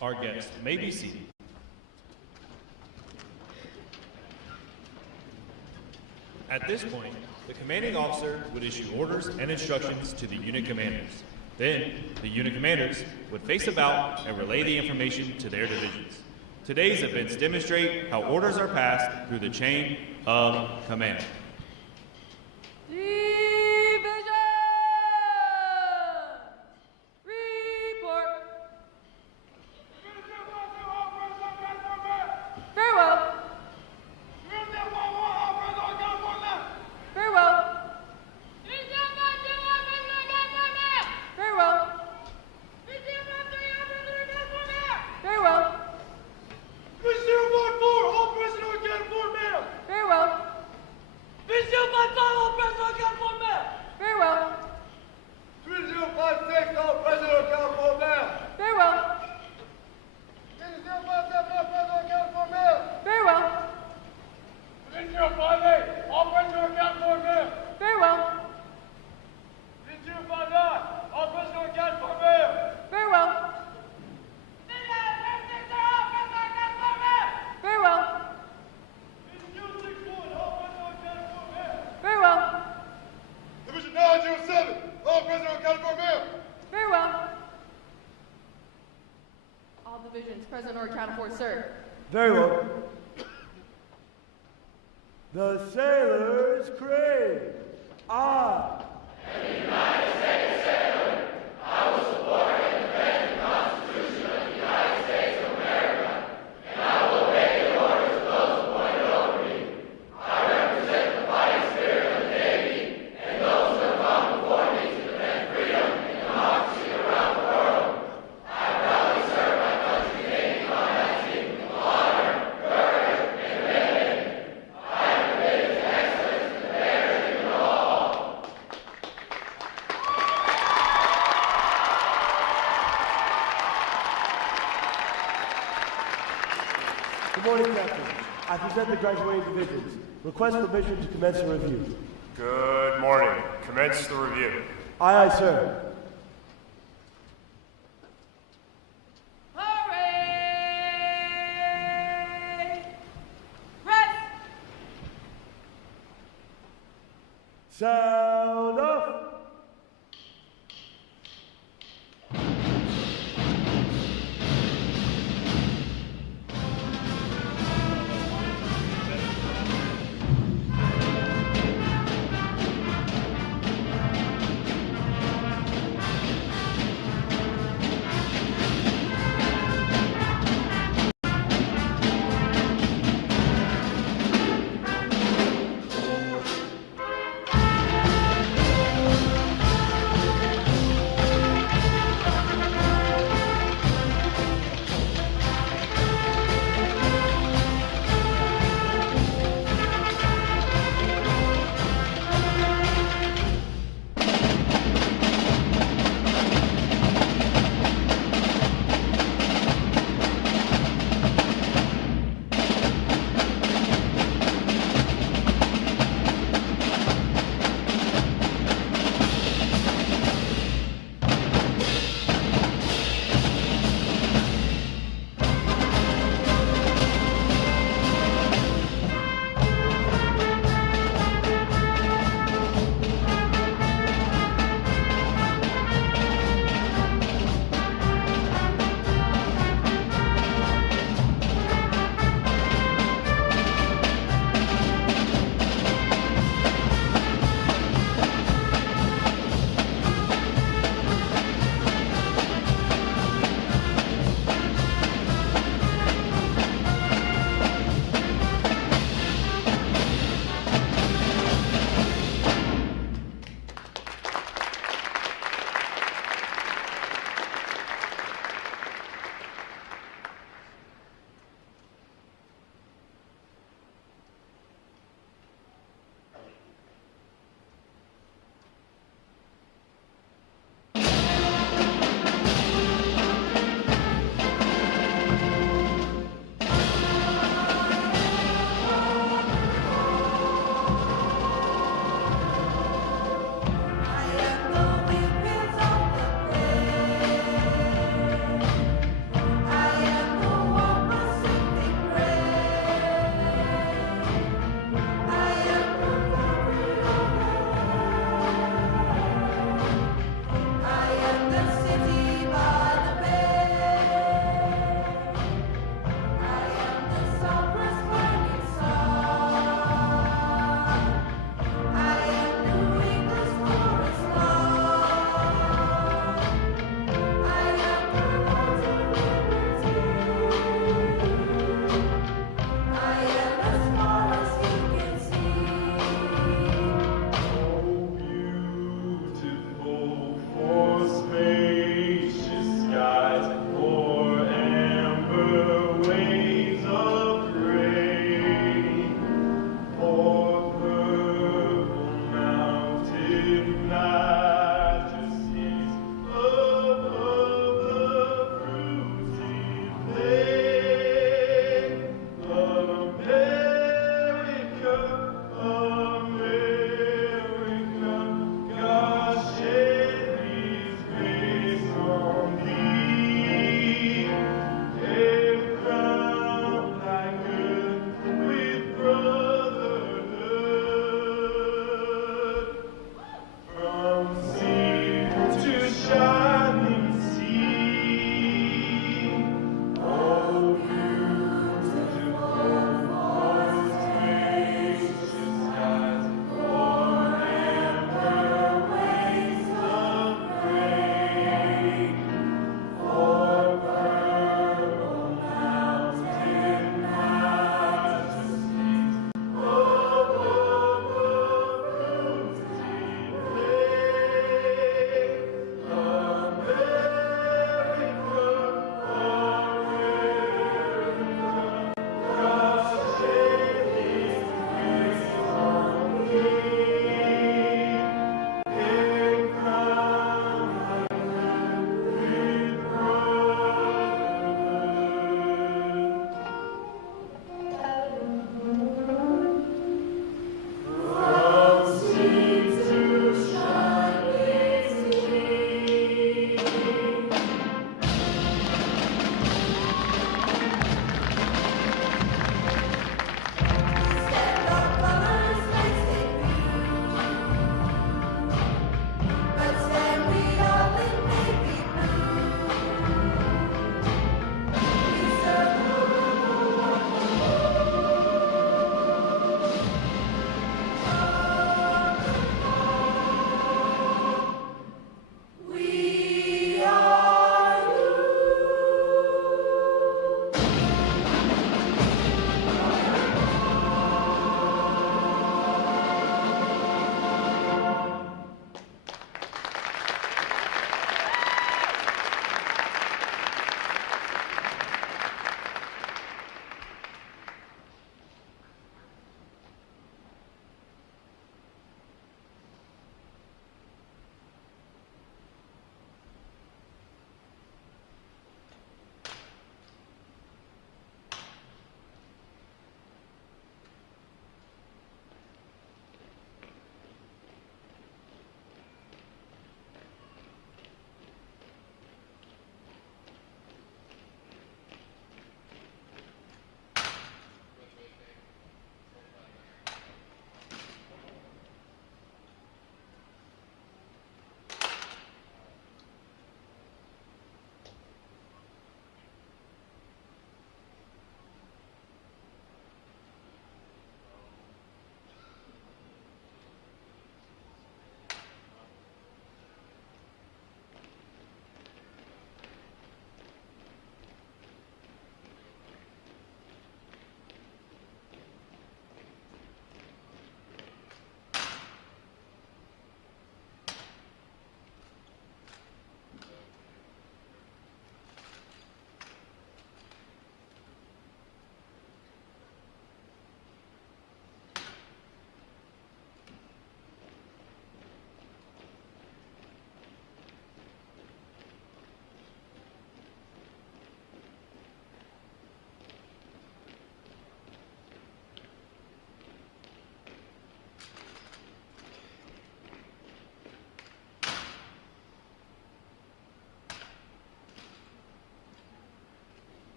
Our guests may be seated. At this point, the commanding officer would issue orders and instructions to the unit commanders. Then, the unit commanders would face about and relay the information to their divisions. Today's events demonstrate how orders are passed through the chain of command. Present or accounted for, sir. Very well. The sailors crave. I. A United States sailor, I will support and defend the Constitution of the United States of America Good morning, Captain. I present the graduating divisions. Request permission to commence the review. Good morning. Commence the review. Aye, aye, sir. Sound off.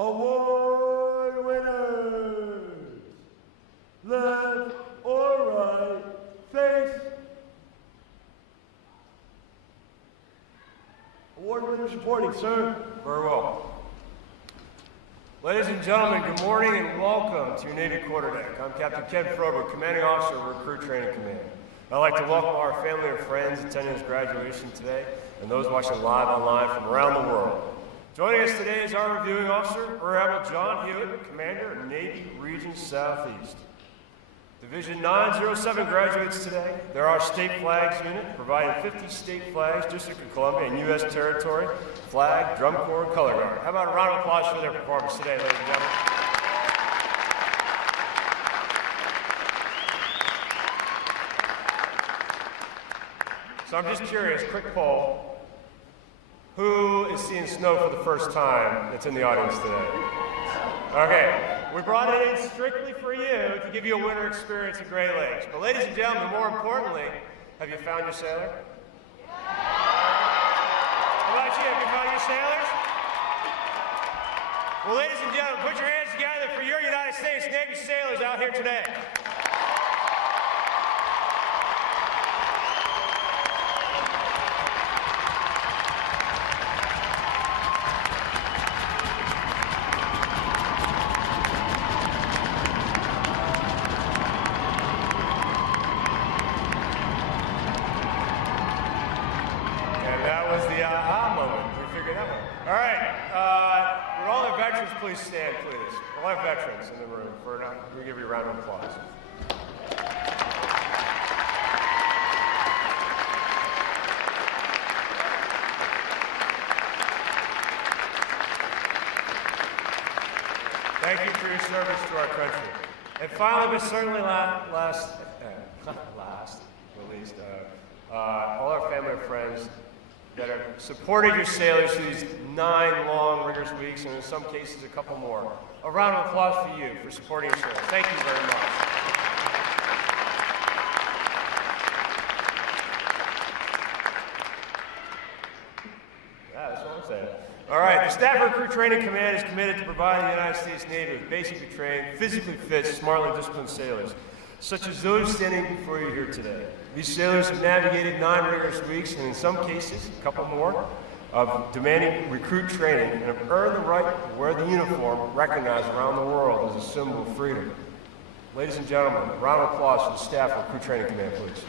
Award winners. Left or right, face. Award winners reporting, sir. Very well. Ladies and gentlemen, good morning and welcome to your Navy Quarterdeck. I'm Captain Ken Frober, Commanding Officer of Recruit Training Command. I'd like to welcome our family and friends attending this graduation today and those watching live online from around the world. Joining us today is our reviewing officer, Rear Admiral John Hewitt, Commander of Navy Region Southeast. Division 907 graduates today. They're our state flags unit, providing 50 state flags, District of Columbia and U.S. territory, flag, drum corps, and color guard. How about a round of applause for their performance today, ladies and gentlemen? So I'm just curious, quick poll. Who is seeing snow for the first time that's in the audience today? Okay, we brought it in strictly for you to give you a winter experience at Great Lakes. But ladies and gentlemen, more importantly, have you found your sailor? How about you? Have you found your sailors? Well, ladies and gentlemen, put your hands together for your United States Navy sailors out here today. Please stand, please. All our veterans in the room. We give you a round of applause. Thank you for your service to our country. And finally, but certainly last but least, all our family and friends that have supported your sailors through these 9 long, rigorous weeks, and in some cases, a couple more. A round of applause for you for supporting your sailors. Thank you very much. Yeah, that's what I'm saying. All right, the Staff Recruit Training Command is committed to providing the United States Navy with basically trained, physically fit, smartly disciplined sailors, such as those standing before you here today. These sailors have navigated 9 rigorous weeks, and in some cases, a couple more, of demanding recruit training, and have earned the right to wear the uniform recognized around the world as a symbol of freedom. Ladies and gentlemen, a round of applause for the staff of Recruit Training Command, please.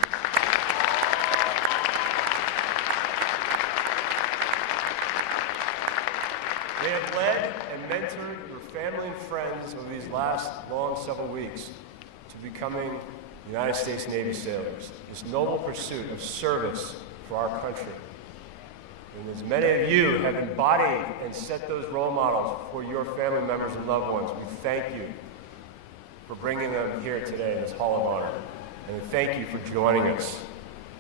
They have led and mentored your family and friends over these last long several weeks to becoming United States Navy sailors. This noble pursuit of service for our country. And as many of you have embodied and set those role models for your family members and loved ones, we thank you for bringing them here today in this Hall of Honor. And thank you for joining us.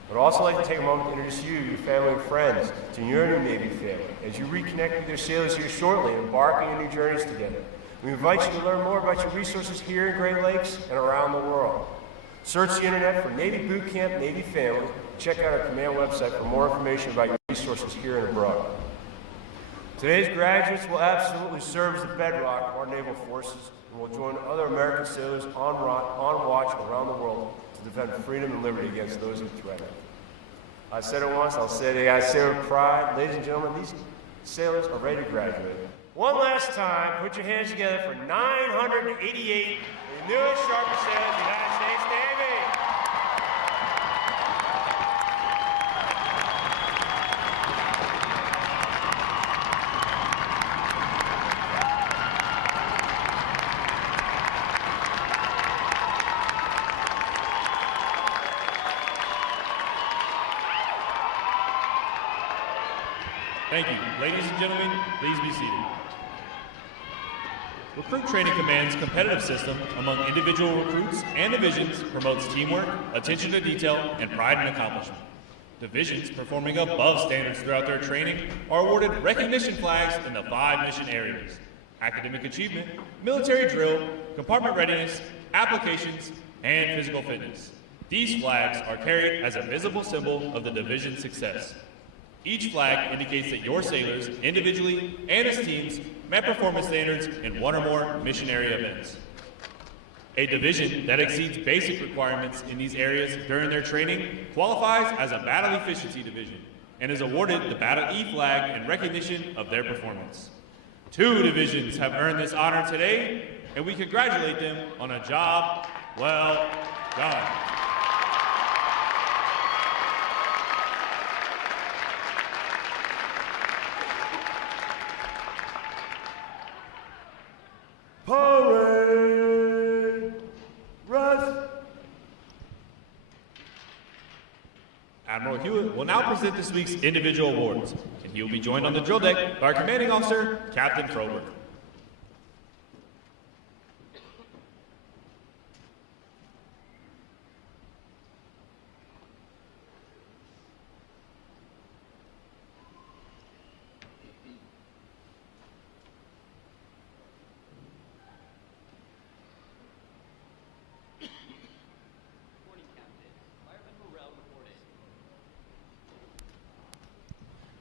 I'd also like to take a moment to introduce you, your family and friends, to your new Navy family as you reconnect with your sailors here shortly and embark on your new journeys together. We invite you to learn more about your resources here in Great Lakes and around the world. Search the internet for Navy Boot Camp, Navy Family. Check out our command website for more information about your resources here and abroad. Today's graduates will absolutely serve as the bedrock of our naval forces and will join other American sailors on watch around the world to defend freedom and liberty against those who threaten it. I said it once, I'll say it again. I say it with pride. Ladies and gentlemen, these sailors are ready to graduate. One last time, put your hands together for 988 the newest, sharpest sailors of the United States Navy. Thank you. Ladies and gentlemen, please be seated. Recruit Training Command's competitive system among individual recruits and divisions promotes teamwork, attention to detail, and pride in accomplishment. Divisions performing above standards throughout their training are awarded recognition flags in the 5 mission areas: academic achievement, military drill, compartment readiness, applications, and physical fitness. These flags are carried as a visible symbol of the division's success. Each flag indicates that your sailors, individually and as teams, met performance standards in one or more missionary events. A division that exceeds basic requirements in these areas during their training qualifies as a battle efficiency division and is awarded the Battle E flag in recognition of their performance. 2 divisions have earned this honor today, and we congratulate them on a job well done. Parade! Rest! Admiral Hewitt will now present this week's individual awards, and he will be joined on the drill deck by our commanding officer, Captain Froberg.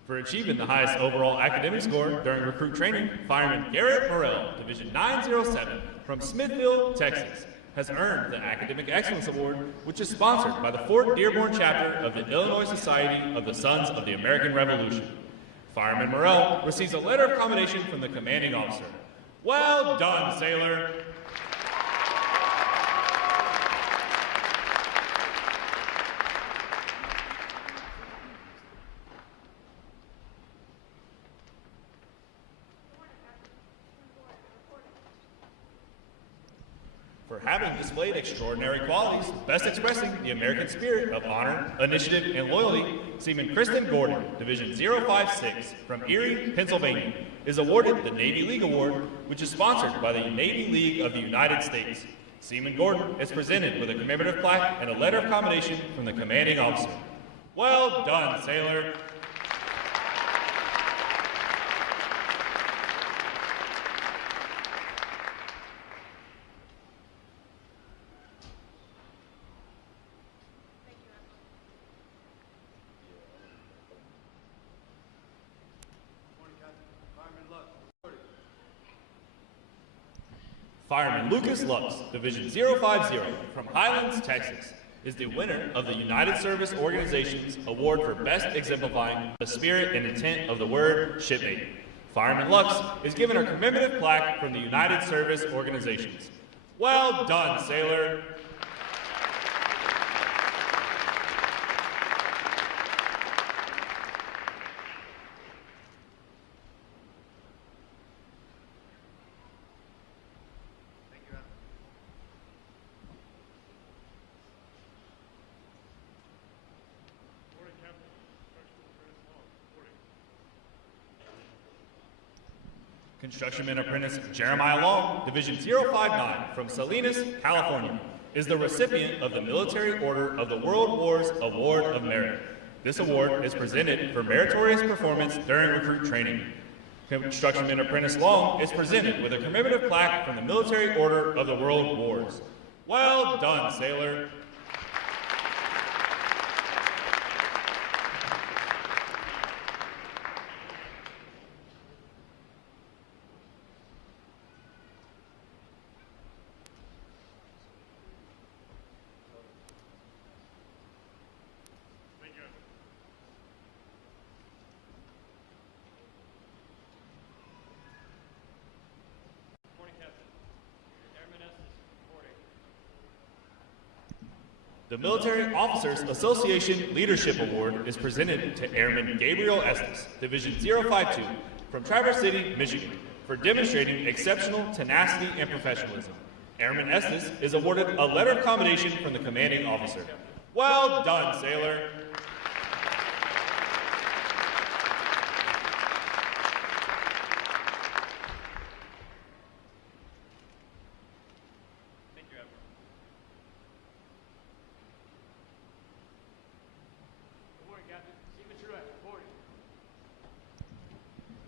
For achieving the highest overall academic score during recruit training, Fireman Garrett Morrell, Division 907 from Smithville, Texas, has earned the Academic Excellence Award, which is sponsored by the Fort Dearborn chapter of the Illinois Society of the Sons of the American Revolution. Fireman Morrell receives a letter of commendation from the commanding officer. Well done, sailor! For having displayed extraordinary qualities, best expressing the American spirit of honor, initiative, and loyalty, Seaman Kristen Gordon, Division 056 from Erie, Pennsylvania, is awarded the Navy League Award, which is sponsored by the Navy League of the United States. Seaman Gordon is presented with a commemorative plaque and a letter of commendation from the commanding officer. Well done, sailor! Fireman Lucas Lux, Division 050 from Highlands, Texas, is the winner of the United Service Organization's Award for Best Exemplifying the Spirit and Intent of the Word Shipmate. Fireman Lux is given a commemorative plaque from the United Service Organizations. Well done, sailor! Constructionman Apprentice Jeremiah Long, Division 059 from Salinas, California, is the recipient of the Military Order of the World Wars Award of Merit. This award is presented for meritorious performance during recruit training. Constructionman Apprentice Long is presented with a commemorative plaque from the Military Order of the World Wars. Well done, sailor! The Military Officers Association Leadership Award is presented to Airman Gabriel Estes, Division 052, from Traverse City, Michigan, for demonstrating exceptional tenacity and professionalism. Airman Estes is awarded a letter of commendation from the commanding officer. Well done, sailor!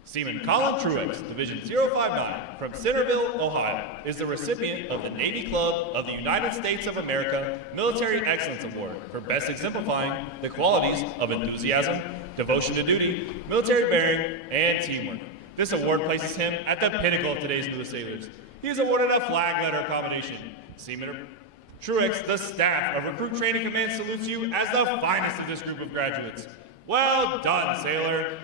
Seaman Colin Truex, Division 059, from Centerville, Ohio, is the recipient of the Navy Club of the United States of America Military Excellence Award for best exemplifying the qualities of enthusiasm, devotion to duty, military bearing, and teamwork. This award places him at the pinnacle of today's newest sailors. He is awarded a flag letter combination. Seaman Truex, the staff of Recruit Training Command salutes you as the finest of this group of graduates. Well done, sailor.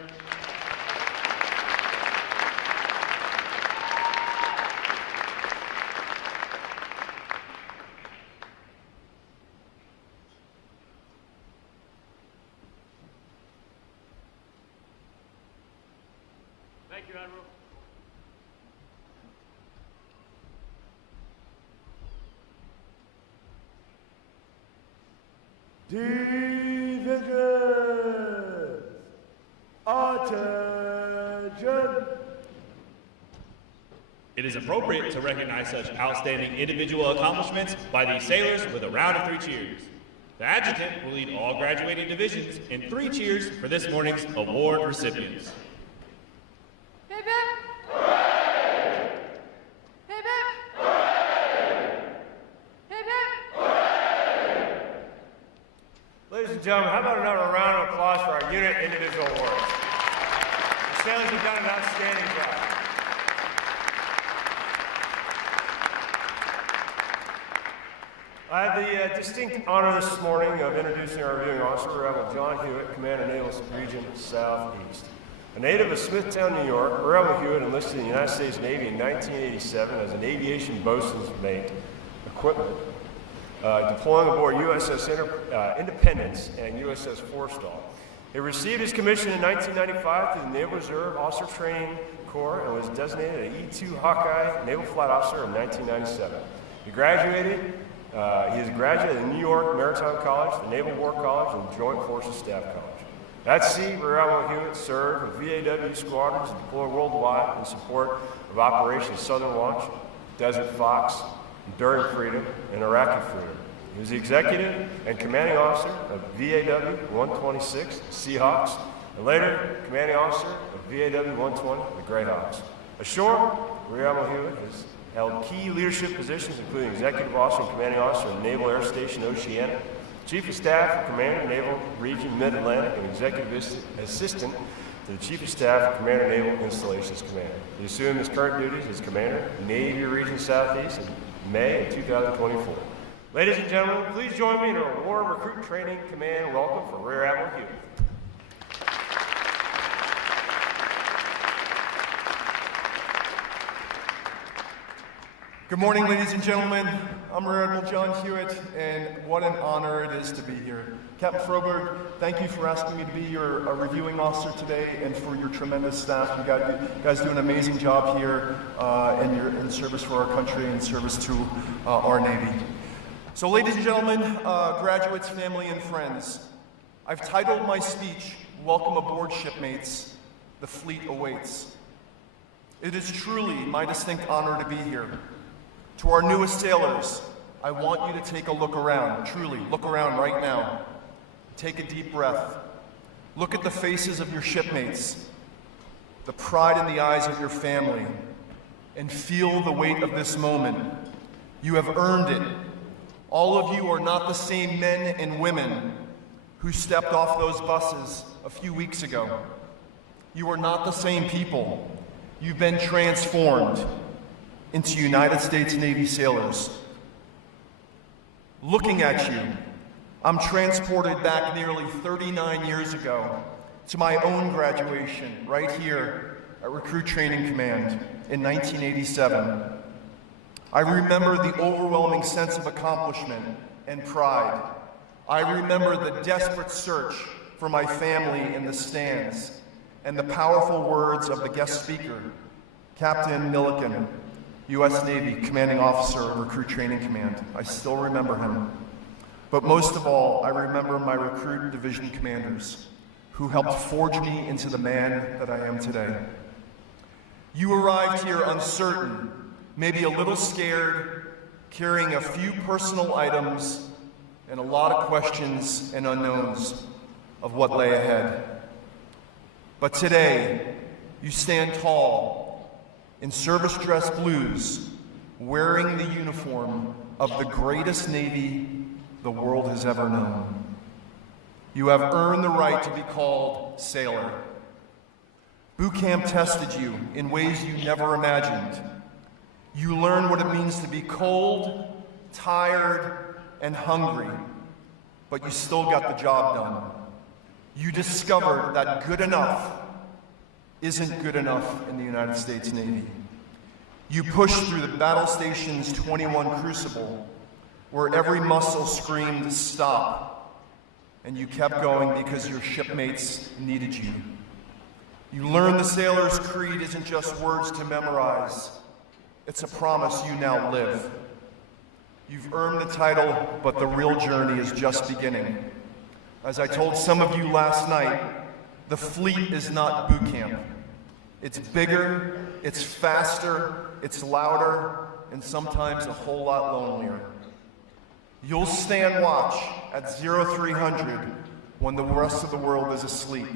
Thank you, Admiral. Division! Attention! It is appropriate to recognize such outstanding individual accomplishments by these sailors with a round of 3 cheers. The adjutant will lead all graduating divisions in 3 cheers for this morning's award recipients. Hip hip! Hooray! Hip hip! Hooray! Hip hip! Hooray! Ladies and gentlemen, how about another round of applause for our unit individual awards? The sailors have done an outstanding job. I have the distinct honor this morning of introducing our reviewing officer, Rear Admiral John Hewitt, Commander Naval Region Southeast. A native of Smithtown, New York, Rear Admiral Hewitt enlisted in the United States Navy in 1987 as an aviation bosun's mate equipment, deploying aboard USS Independence and USS Forrestal. He received his commission in 1995 through the Naval Reserve Officer Training Corps and was designated an E-2 Hawkeye Naval Flight Officer in 1997. He is a graduate of the New York Maritime College, the Naval War College, and the Joint Forces Staff College. At sea, Rear Admiral Hewitt served with VAW squadrons and deployed worldwide in support of Operation Southern Watch, Desert Fox, Enduring Freedom, and Iraqi Freedom. He was the executive and commanding officer of VAW 126, Seahawks, and later commanding officer of VAW 120, the Greyhawks. Ashore, Rear Admiral Hewitt has held key leadership positions, including executive officer and commanding officer of Naval Air Station Oceana, chief of staff and commander, Naval Region Mid-Atlantic, and executive assistant to the chief of staff and commander, Naval Installations Command. He assumed his current duties as commander, Navy Region Southeast, in May of 2024. Ladies and gentlemen, please join me in our War Recruit Training Command welcome for Rear Admiral Hewitt. Good morning, ladies and gentlemen. I'm Rear Admiral John Hewitt, and what an honor it is to be here. Captain Froberg, thank you for asking me to be your reviewing officer today and for your tremendous staff. You guys do an amazing job here, and you're in service for our country and service to our Navy. So, ladies and gentlemen, graduates, family, and friends, I've titled my speech, Welcome Aboard, Shipmates. The Fleet Awaits. It is truly my distinct honor to be here. To our newest sailors, I want you to take a look around, truly, look around right now. Take a deep breath. Look at the faces of your shipmates, the pride in the eyes of your family, and feel the weight of this moment. You have earned it. All of you are not the same men and women who stepped off those buses a few weeks ago. You are not the same people. You've been transformed into United States Navy sailors. Looking at you, I'm transported back nearly 39 years ago to my own graduation right here at Recruit Training Command in 1987. I remember the overwhelming sense of accomplishment and pride. I remember the desperate search for my family in the stands and the powerful words of the guest speaker, Captain Milliken, U.S. Navy Commanding Officer of Recruit Training Command. I still remember him. But most of all, I remember my recruit division commanders who helped forge me into the man that I am today. You arrived here uncertain, maybe a little scared, carrying a few personal items and a lot of questions and unknowns of what lay ahead. But today, you stand tall, in service dress blues, wearing the uniform of the greatest Navy the world has ever known. You have earned the right to be called sailor. Boot camp tested you in ways you never imagined. You learned what it means to be cold, tired, and hungry, but you still got the job done. You discovered that good enough isn't good enough in the United States Navy. You pushed through the battle station's 21 crucible, where every muscle screamed stop, and you kept going because your shipmates needed you. You learned the sailor's creed isn't just words to memorize, it's a promise you now live. You've earned the title, but the real journey is just beginning. As I told some of you last night, the fleet is not boot camp. It's bigger, it's faster, it's louder, and sometimes a whole lot lonelier. You'll stand watch at 0300 when the rest of the world is asleep.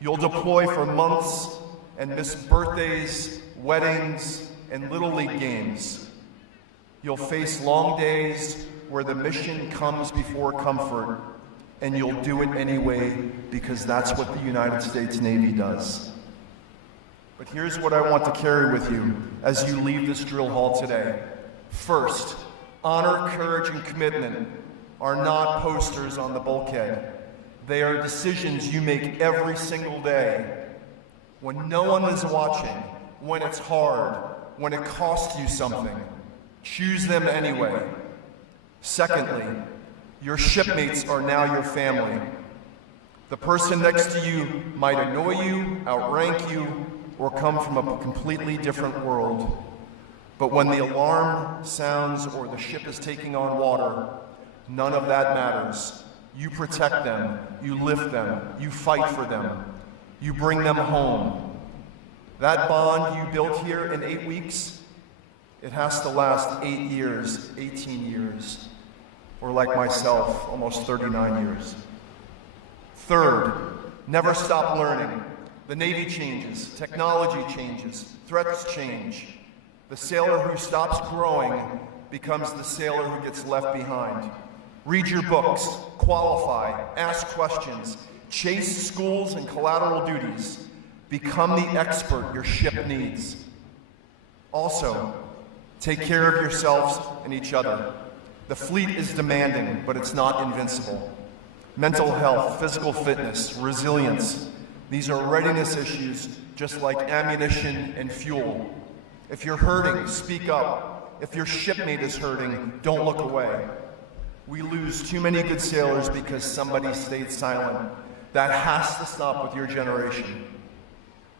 You'll deploy for months and miss birthdays, weddings, and Little League games. You'll face long days where the mission comes before comfort, and you'll do it anyway because that's what the United States Navy does. But here's what I want to carry with you as you leave this drill hall today. First, honor, courage, and commitment are not posters on the bulkhead. They are decisions you make every single day. When no one is watching, when it's hard, when it costs you something, choose them anyway. Secondly, your shipmates are now your family. The person next to you might annoy you, outrank you, or come from a completely different world. But when the alarm sounds or the ship is taking on water, none of that matters. You protect them, you lift them, you fight for them, you bring them home. That bond you built here in 8 weeks, it has to last 8 years, 18 years, or like myself, almost 39 years. Third, never stop learning. The Navy changes, technology changes, threats change. The sailor who stops growing becomes the sailor who gets left behind. Read your books, qualify, ask questions, chase schools and collateral duties. Become the expert your ship needs. Also, take care of yourselves and each other. The fleet is demanding, but it's not invincible. Mental health, physical fitness, resilience, these are readiness issues just like ammunition and fuel. If you're hurting, speak up. If your shipmate is hurting, don't look away. We lose too many good sailors because somebody stayed silent. That has to stop with your generation.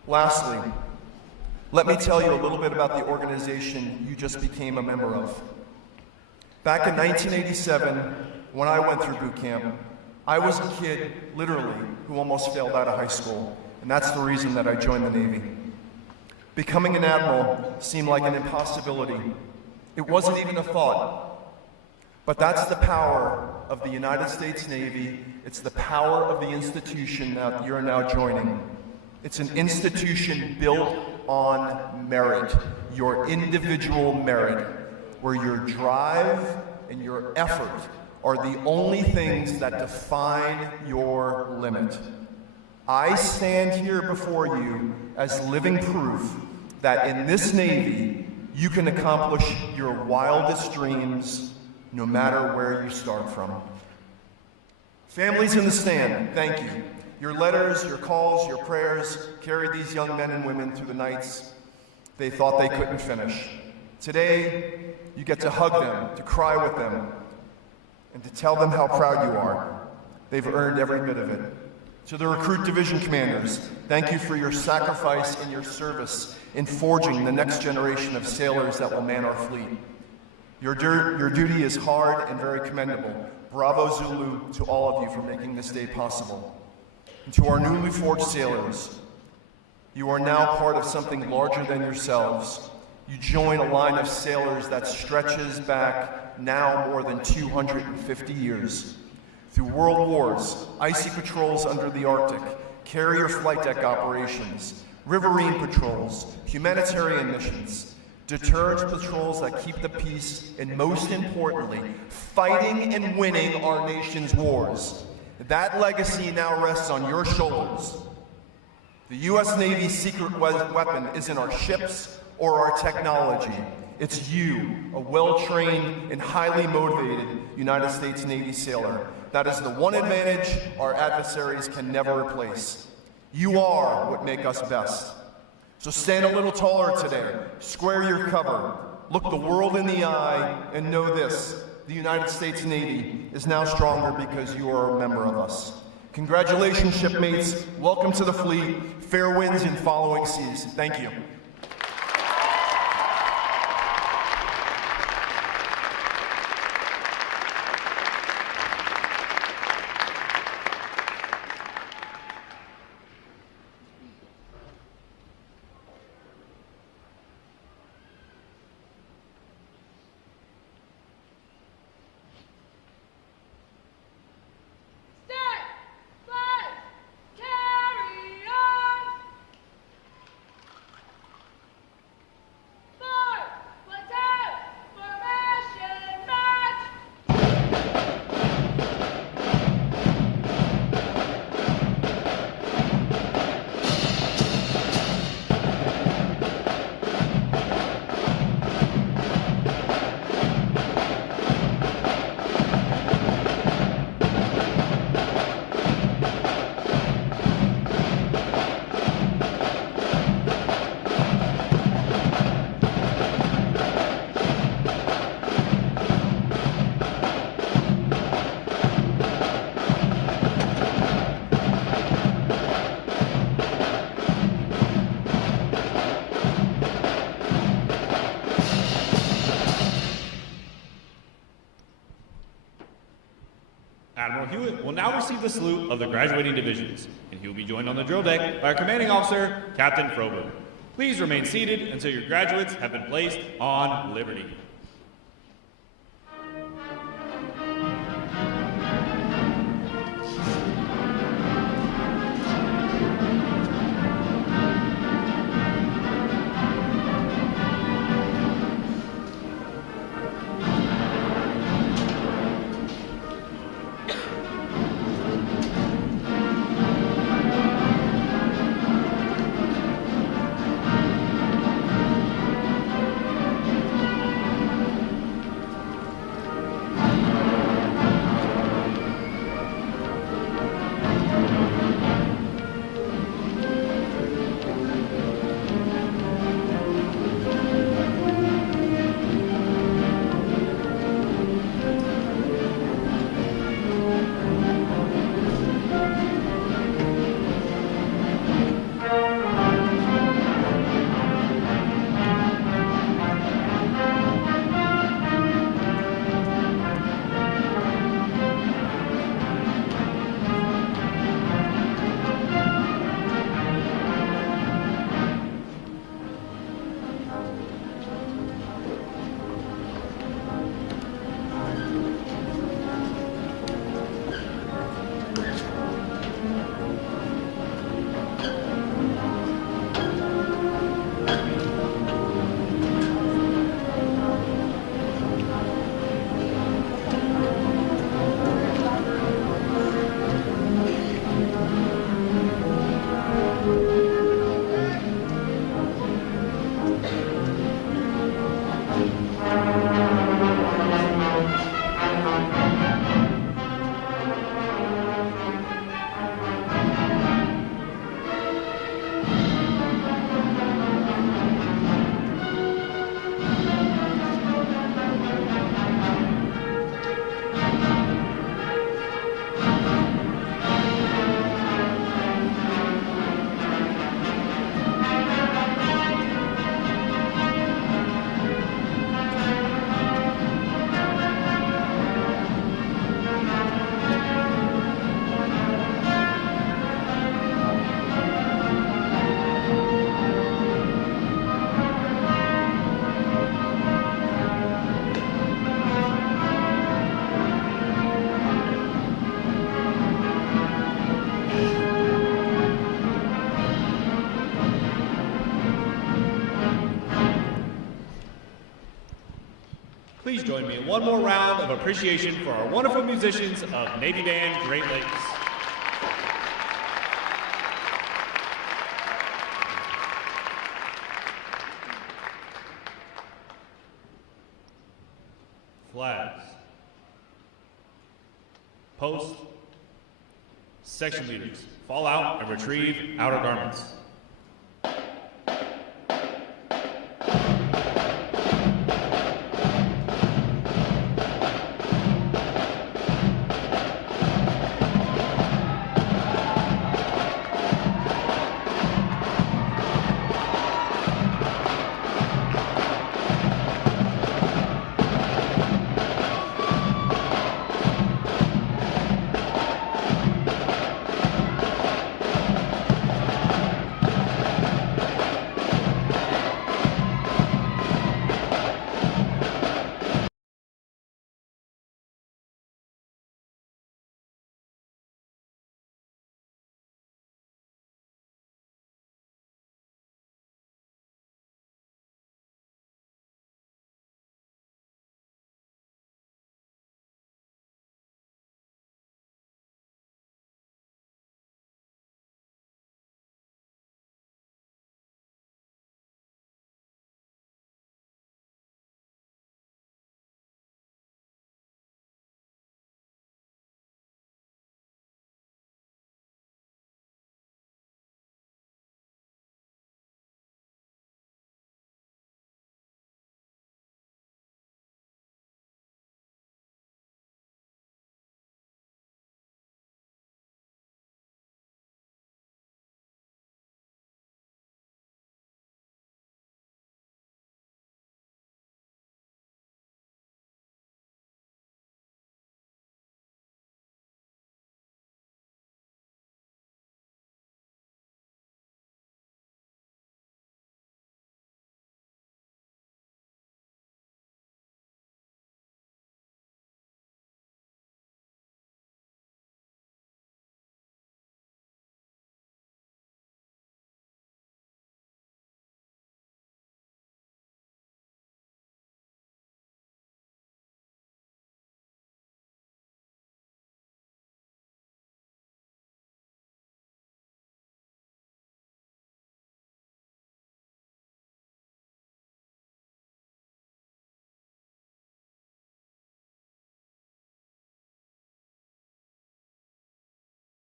Lastly, let me tell you a little bit about the organization you just became a member of. Back in 1987, when I went through boot camp, I was a kid, literally, who almost failed out of high school, and that's the reason that I joined the Navy. Becoming an admiral seemed like an impossibility. It wasn't even a thought. But that's the power of the United States Navy. It's the power of the institution that you're now joining. It's an institution built on merit, your individual merit, where your drive and your effort are the only things that define your limit. I stand here before you as living proof that in this Navy, you can accomplish your wildest dreams no matter where you start from. Families in the stand, thank you. Your letters, your calls, your prayers carried these young men and women through the nights they thought they couldn't finish. Today, you get to hug them, to cry with them, and to tell them how proud you are. They've earned every bit of it. To the recruit division commanders, thank you for your sacrifice and your service in forging the next generation of sailors that will man our fleet. Your duty is hard and very commendable. Bravo Zulu to all of you for making this day possible. And to our newly forged sailors, you are now part of something larger than yourselves. You join a line of sailors that stretches back now more than 250 years. Through world wars, icy patrols under the Arctic, carrier flight deck operations, riverine patrols, humanitarian missions, deterrence patrols that keep the peace, and most importantly, fighting and winning our nation's wars. That legacy now rests on your shoulders. The U.S. Navy's secret weapon isn't our ships or our technology. It's you, a well-trained and highly motivated United States Navy sailor. That is the one advantage our adversaries can never replace. You are what make us best. So stand a little taller today, square your cover, look the world in the eye, and know this: the United States Navy is now stronger because you are a member of us. Congratulations, shipmates. Welcome to the fleet. Fair winds in following seas. Thank you. Admiral Hewitt will now receive the salute of the graduating divisions, and he will be joined on the drill deck by our commanding officer, Captain Froberg. Please remain seated until your graduates have been placed on liberty. Please join me in one more round of appreciation for our wonderful musicians of Navy Band Great Lakes. post. Section leaders, fall out and retrieve outer garments.